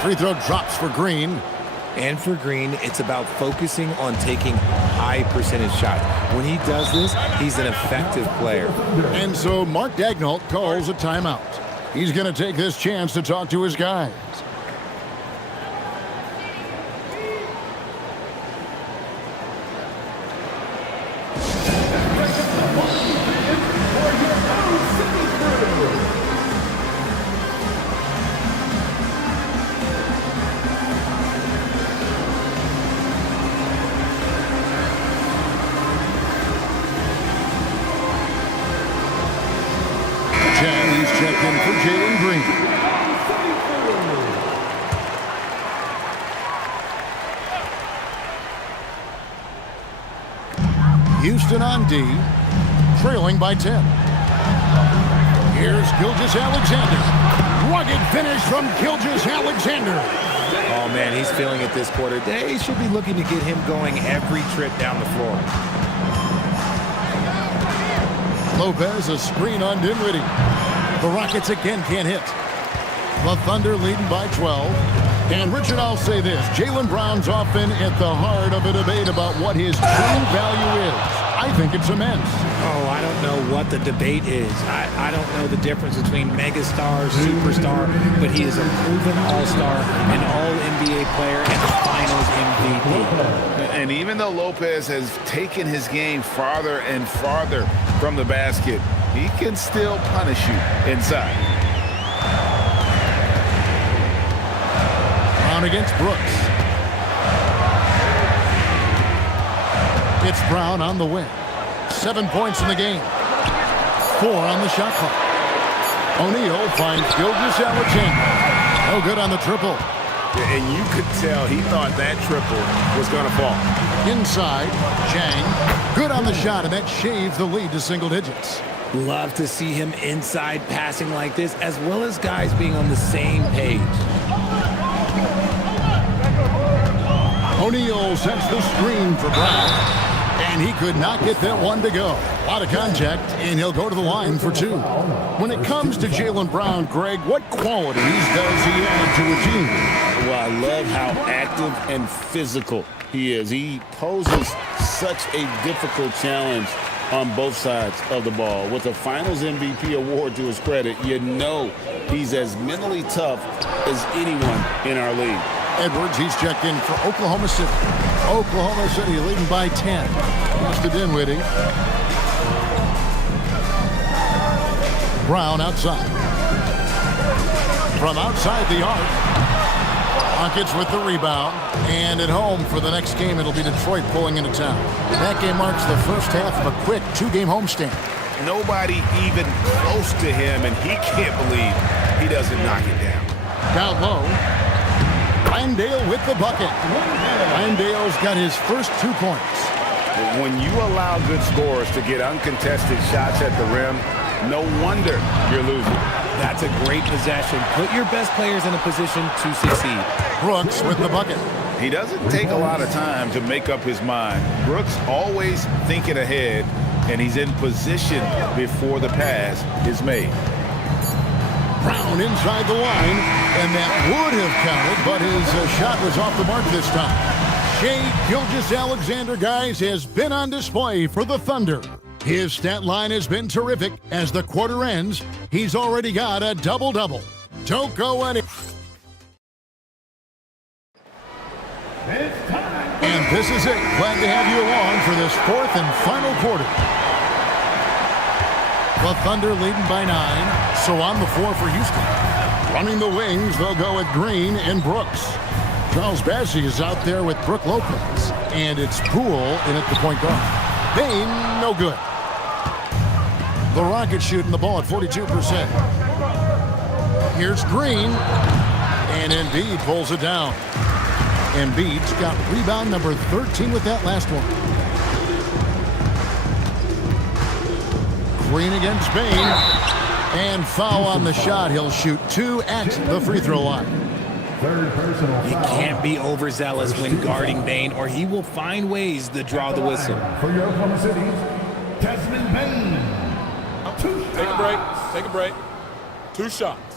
Free throw drops for Green. And for Green, it's about focusing on taking high percentage shots. When he does this, he's an effective player. And so Mark Daigneault calls a timeout. He's going to take this chance to talk to his guys. Houston on D, trailing by 10. Here's Gilgeous-Alexander. Rugged finish from Gilgeous-Alexander. Oh, man, he's feeling it this quarter. They should be looking to get him going every trip down the floor. Lopez, a screen on Dinwiddie. The Rockets again can't hit. The Thunder leading by 12. And Richard, I'll say this. Jaylen Brown's often at the heart of a debate about what his true value is. I think it's immense. Oh, I don't know what the debate is. I don't know the difference between megastar, superstar, but he is a proven all-star, an all-NBA player, and a finals MVP. And even though Lopez has taken his game farther and farther from the basket, he can still punish you inside. Brown against Brooks. It's Brown on the wing. 7 points in the game. 4 on the shot clock. O'Neal finds Gilgeous-Alexander. No good on the triple. And you could tell he thought that triple was going to fall. Inside, Chang. Good on the shot, and that shaves the lead to single digits. Love to see him inside passing like this, as well as guys being on the same page. O'Neal sets the screen for Brown. And he could not get that one to go. A lot of contact, and he'll go to the line for 2. When it comes to Jaylen Brown, Greg, what qualities does he add to a team? Well, I love how active and physical he is. He poses such a difficult challenge on both sides of the ball. With a Finals MVP award to his credit, you know he's as mentally tough as anyone in our league. Edwards, he's checked in for Oklahoma City. Oklahoma City leading by 10. Pass to Dinwiddie. Brown outside. From outside the arc. Rockets with the rebound. And at home for the next game, it'll be Detroit pulling into town. That game marks the first half of a quick 2-game homestand. Nobody even close to him, and he can't believe he doesn't knock it down. Down low. Landale with the bucket. Landale's got his first 2 points. When you allow good scorers to get uncontested shots at the rim, no wonder you're losing. That's a great possession. Put your best players in a position to succeed. Brooks with the bucket. He doesn't take a lot of time to make up his mind. Brooks always thinking ahead, and he's in position before the pass is made. Brown inside the line, and that would have counted, but his shot was off the mark this time. Shai Gilgeous-Alexander, guys, has been on display for the Thunder. His stat line has been terrific. As the quarter ends, he's already got a double-double. Don't go any... And this is it. Glad to have you along for this 4th and final quarter. The Thunder leading by 9, so on the floor for Houston. Running the wings, they'll go with Green and Brooks. Charles Bassey is out there with Brook Lopez, and it's Poole in at the point guard. Bane, no good. The Rockets shooting the ball at 42%. Here's Green, and Embiid pulls it down. Embiid's got rebound number 13 with that last one. Green against Bane, and foul on the shot. He'll shoot 2 at the free throw line. You can't be overzealous when guarding Bane, or he will find ways to draw the whistle. For your Oklahoma City, Desmond Bane. Take a break. Take a break. 2 shots.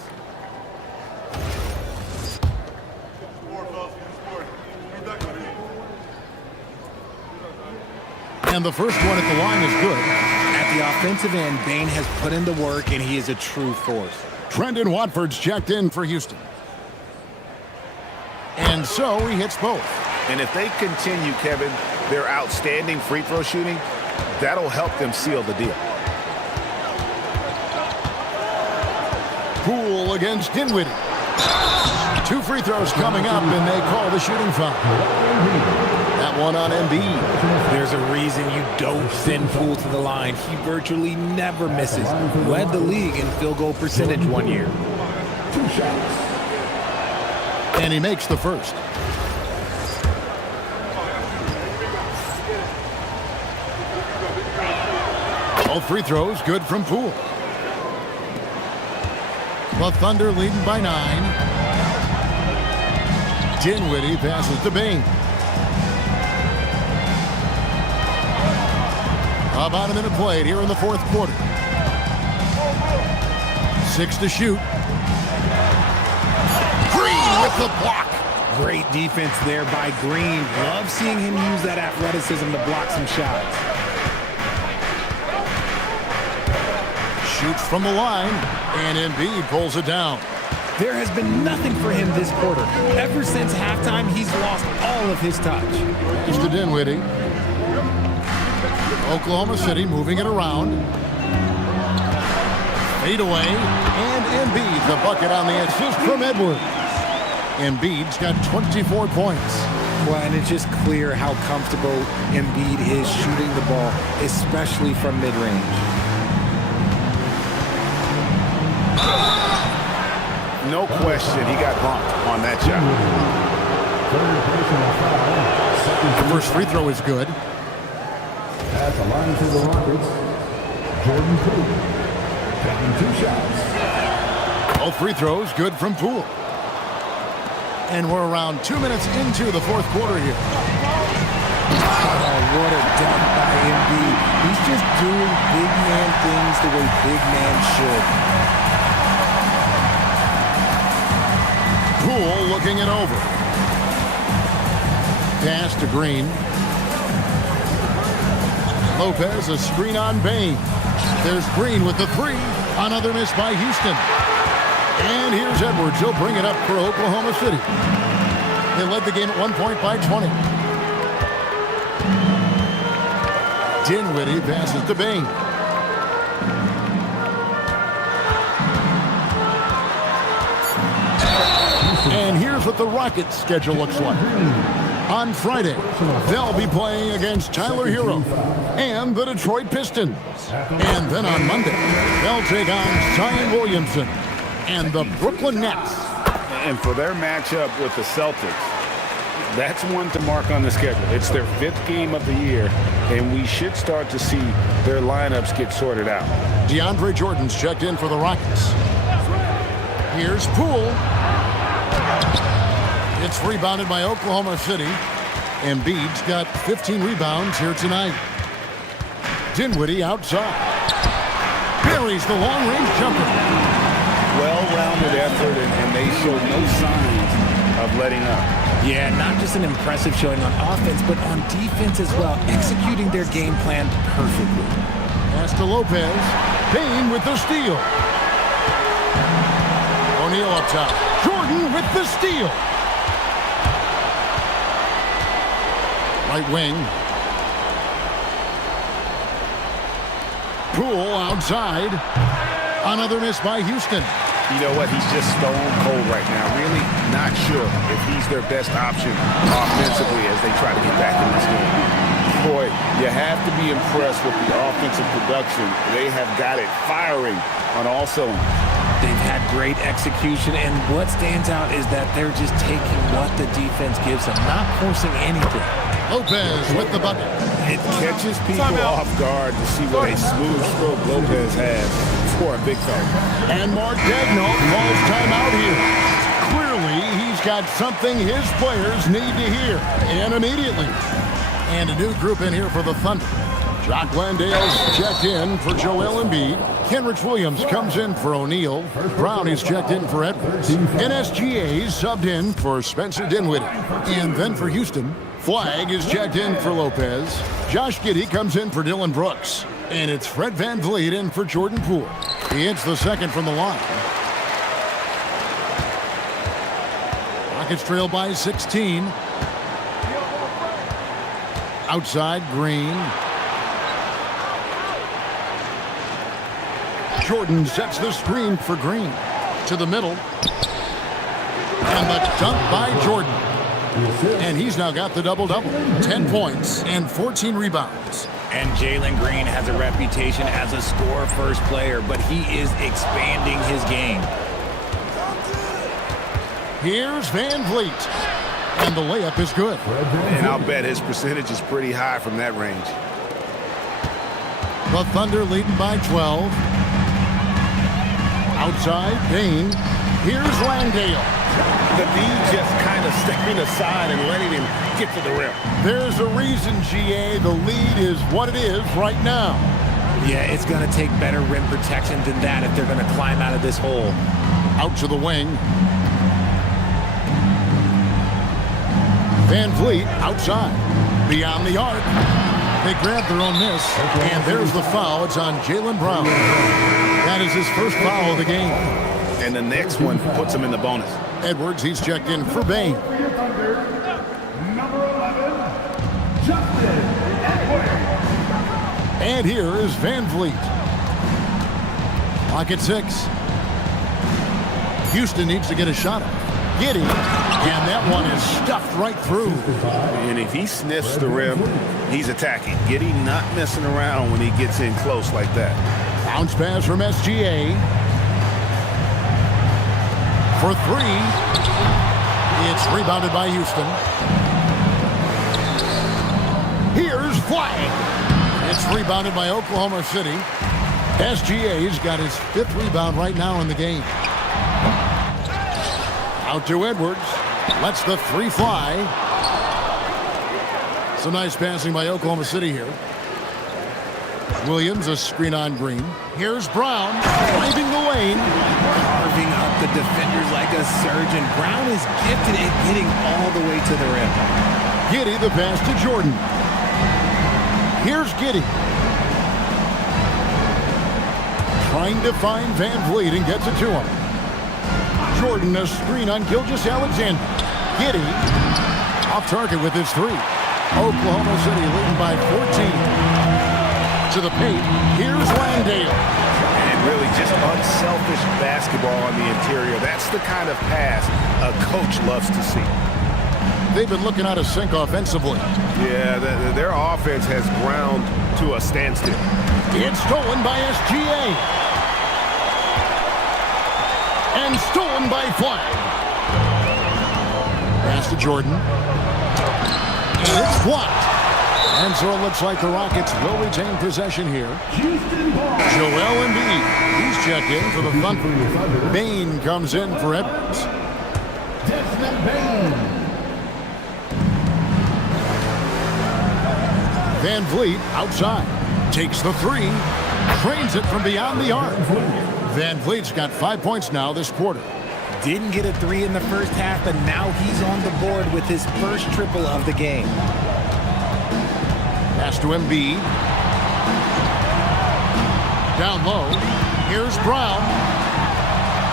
And the first one at the line is good. At the offensive end, Bane has put in the work, and he is a true force. Trendon Watford's checked in for Houston. And so he hits both. And if they continue, Kevin, their outstanding free throw shooting, that'll help them seal the deal. Poole against Dinwiddie. 2 free throws coming up, and they call the shooting foul. That one on Embiid. There's a reason you don't send Poole to the line. He virtually never misses. Led the league in field goal percentage one year. 2 shots. And he makes the first. Both free throws good from Poole. The Thunder leading by 9. Dinwiddie passes to Bane. About a minute played here in the fourth quarter. 6 to shoot. Green with the block. Great defense there by Green. Love seeing him use that athleticism to block some shots. Shoots from the line, and Embiid pulls it down. There has been nothing for him this quarter. Ever since halftime, he's lost all of his touch. Here's to Dinwiddie. Oklahoma City moving it around. Fade away, and Embiid the bucket on the assist from Edwards. Embiid's got 24 points. Well, and it's just clear how comfortable Embiid is shooting the ball, especially from mid-range. No question, he got bumped on that shot. The first free throw is good. At the line for the Rockets, Jordan Poole, taking 2 shots. Both free throws good from Poole. And we're around 2 minutes into the fourth quarter here. Oh, what a dunk by Embiid. He's just doing big man things the way big man should. Poole looking it over. Pass to Green. Lopez, a screen on Bane. There's Green with the 3. Another miss by Houston. And here's Edwards. He'll bring it up for Oklahoma City. They led the game at 1 point by 20. Dinwiddie passes to Bane. And here's what the Rockets' schedule looks like. On Friday, they'll be playing against Tyler Hero and the Detroit Pistons. And then on Monday, they'll take on Zion Williamson and the Brooklyn Nets. And for their matchup with the Celtics, that's one to mark on the schedule. It's their 5th game of the year, and we should start to see their lineups get sorted out. DeAndre Jordan's checked in for the Rockets. Here's Poole. It's rebounded by Oklahoma City. Embiid's got 15 rebounds here tonight. Dinwiddie outside. Buries the long-range jumper. Well-rounded effort, and they show no signs of letting up. Yeah, not just an impressive showing on offense, but on defense as well, executing their game plan perfectly. Pass to Lopez. Bane with the steal. O'Neal up top. Jordan with the steal. Right wing. Poole outside. Another miss by Houston. You know what? He's just stone cold right now. Really not sure if he's their best option offensively as they try to get back in this game. Boy, you have to be impressed with the offensive production. They have got it firing on all cylinders. They've had great execution, and what stands out is that they're just taking what the defense gives them, not forcing anything. Lopez with the bucket. It catches people off guard to see what a smooth stroke Lopez has for a big fella. And Mark Daigneault calls timeout here. Clearly, he's got something his players need to hear, and immediately. And a new group in here for the Thunder. Jock Landale's checked in for Joel Embiid. Kenrich Williams comes in for O'Neal. Brown is checked in for Edwards. NSGA's subbed in for Spencer Dinwiddie. And then for Houston, Flagg is checked in for Lopez. Josh Giddey comes in for Dylan Brooks. And it's Fred VanVleet in for Jordan Poole. He hits the second from the line. Rockets trail by 16. Outside, Green. Jordan sets the screen for Green. To the middle. And the dunk by Jordan. And he's now got the double-double. 10 points and 14 rebounds. And Jalen Green has a reputation as a score-first player, but he is expanding his game. Here's VanVleet. And the layup is good. And I'll bet his percentage is pretty high from that range. The Thunder leading by 12. Outside, Bain. Here's Landale. The D just kind of stepping aside and letting him get to the rim. There's a reason, GA. The lead is what it is right now. Yeah, it's going to take better rim protection than that if they're going to climb out of this hole. Out to the wing. Van Vliet outside. Beyond the arc. They grab their own miss. And there's the foul. It's on Jaylen Brown. That is his first foul of the game. And the next one puts him in the bonus. Edwards, he's checked in for Bain. Number 11, Justin Edwards. And here is Van Vliet. Clock at 6. Houston needs to get a shot up. Giddey. And that one is stuffed right through. And if he sniffs the rim, he's attacking. Giddey not messing around when he gets in close like that. Bounce pass from SGA. For 3. It's rebounded by Houston. Here's Flag. It's rebounded by Oklahoma City. SGA's got his 5th rebound right now in the game. Out to Edwards. Lets the 3 fly. Some nice passing by Oklahoma City here. Williams, a screen on Green. Here's Brown, driving the lane. Carving up the defenders like a surgeon. Brown is gifted at getting all the way to the rim. Giddey, the pass to Jordan. Here's Giddey. Trying to find Van Vliet and gets it to him. Jordan, a screen on Gilgeous-Alexander. Giddey, off target with his 3. Oklahoma City leading by 14. To the paint, here's Landale. And really just unselfish basketball on the interior. That's the kind of pass a coach loves to see. They've been looking out of sync offensively. Yeah, their offense has ground to a standstill. It's stolen by SGA. And stolen by Flag. Pass to Jordan. And it's blocked. And so it looks like the Rockets will retain possession here. Joel Embiid. He's checked in for the Thunder. Bain comes in for Edwards. Desmond Bain. Van Vliet outside. Takes the 3. Trains it from beyond the arc. Van Vliet's got 5 points now this quarter. Didn't get a 3 in the first half, but now he's on the board with his first triple of the game. Pass to Embiid. Down low. Here's Brown.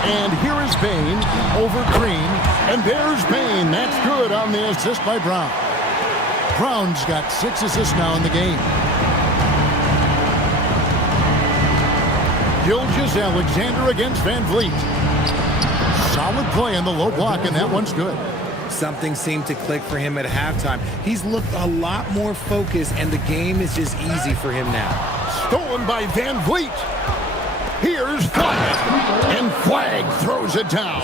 And here is Bain over Green. And there's Bain. That's good on the assist by Brown. Brown's got 6 assists now in the game. Gilgeous-Alexander against Van Vliet. Solid play in the low block, and that one's good. Something seemed to click for him at halftime. He's looked a lot more focused, and the game is just easy for him now. Stolen by Van Vliet. Here's Flag. And Flag throws it down.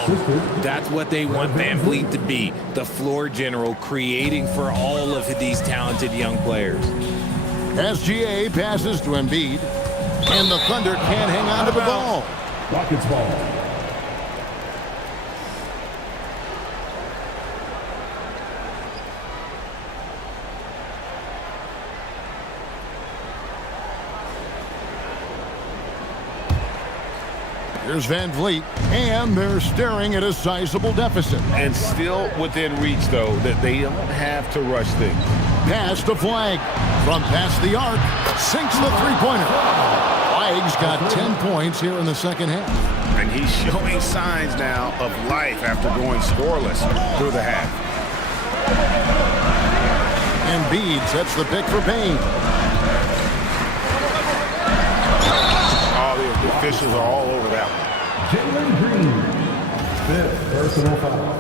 That's what they want Van Vliet to be, the floor general, creating for all of these talented young players. SGA passes to Embiid. And the Thunder can't hang on to the ball. Rockets ball. Here's Van Vliet, and they're staring at a sizable deficit. And still within reach, though, that they don't have to rush things. Pass to Flag. From past the arc, sinks the three-pointer. Flag's got 10 points here in the second half. And he's showing signs now of life after going scoreless through the half. Embiid sets the pick for Bain. Oh, the officials are all over that one. Jalen Green, 5th personal foul.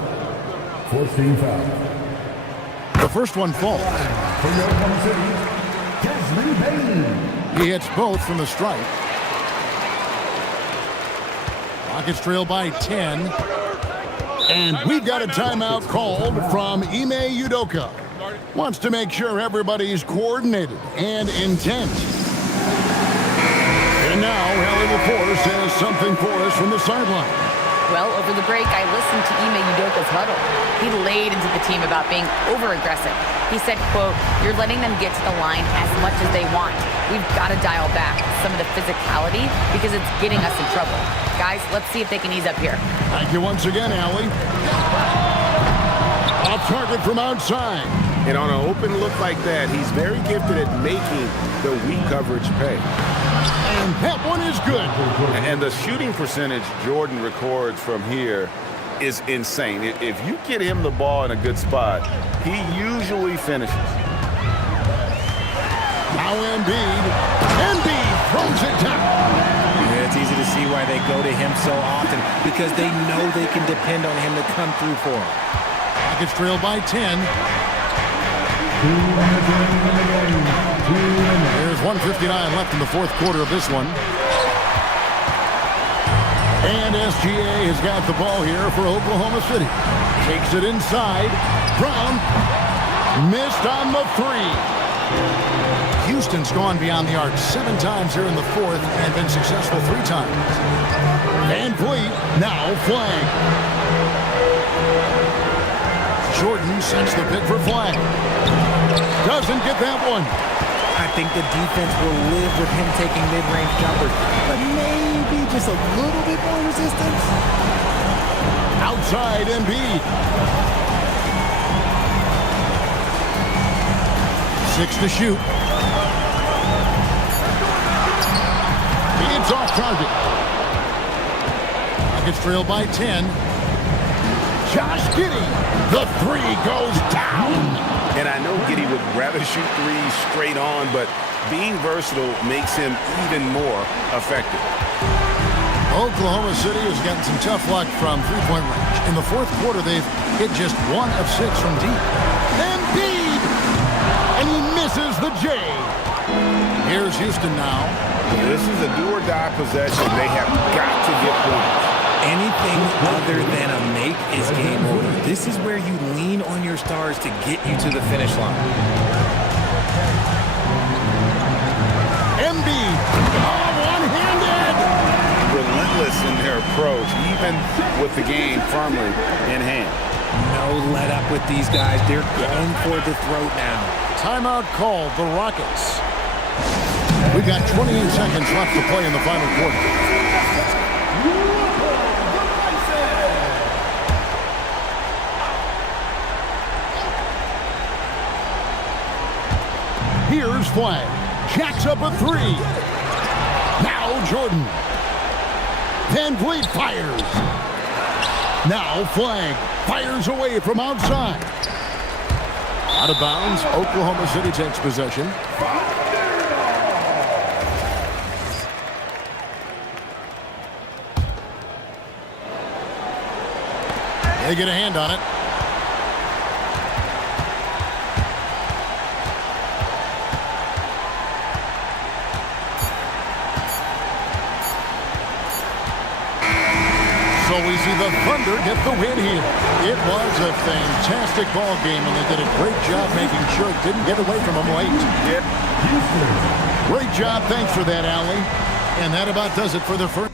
14 foul. The first one falls. For Oklahoma City, Desmond Bain. He hits both from the stripe. Rockets trail by 10. And we've got a timeout called from Ime Udoka. Wants to make sure everybody's coordinated and intent. And now, Allie LaForce has something for us from the sideline. Well, over the break, I listened to Ime Udoka's huddle. He laid into the team about being over-aggressive. He said, quote, "You're letting them get to the line as much as they want. We've got to dial back some of the physicality because it's getting us in trouble. Guys, let's see if they can ease up here." Thank you once again, Allie. Off target from outside. And on an open look like that, he's very gifted at making the weak coverage pay. And that one is good. And the shooting percentage Jordan records from here is insane. If you get him the ball in a good spot, he usually finishes. Now Embiid. Embiid throws it down. Yeah, it's easy to see why they go to him so often, because they know they can depend on him to come through for them. Rockets trail by 10. There's 1:59 left in the fourth quarter of this one. And SGA has got the ball here for Oklahoma City. Takes it inside. Brown missed on the three. Houston's gone beyond the arc 7 times here in the fourth and been successful 3 times. Van Vliet now flag. Jordan sets the pick for flag. Doesn't get that one. I think the defense will live with him taking mid-range jumpers, but maybe just a little bit more resistance. Outside Embiid. 6 to shoot. It's off target. Rockets trail by 10. Josh Giddey. The three goes down. And I know Giddey would rather shoot threes straight on, but being versatile makes him even more effective. Oklahoma City has gotten some tough luck from three-point range. In the fourth quarter, they've hit just 1 of 6 from deep. Embiid! And he misses the J. Here's Houston now. This is a do-or-die possession. They have got to get points. Anything other than a make is game over. This is where you lean on your stars to get you to the finish line. Embiid, one-handed. Relentless in their approach, even with the game firmly in hand. No let up with these guys. They're going for the throat now. Timeout called, the Rockets. We've got 28 seconds left to play in the final quarter. Here's Flag. Jacks up a 3. Now Jordan. Van Vliet fires. Now Flag fires away from outside. Out of bounds. Oklahoma City takes possession. They get a hand on it. So we see the Thunder get the win here. It was a fantastic ball game, and they did a great job making sure it didn't get away from them late. Yep. Great job. Thanks for that, Allie. And that about does it for the first.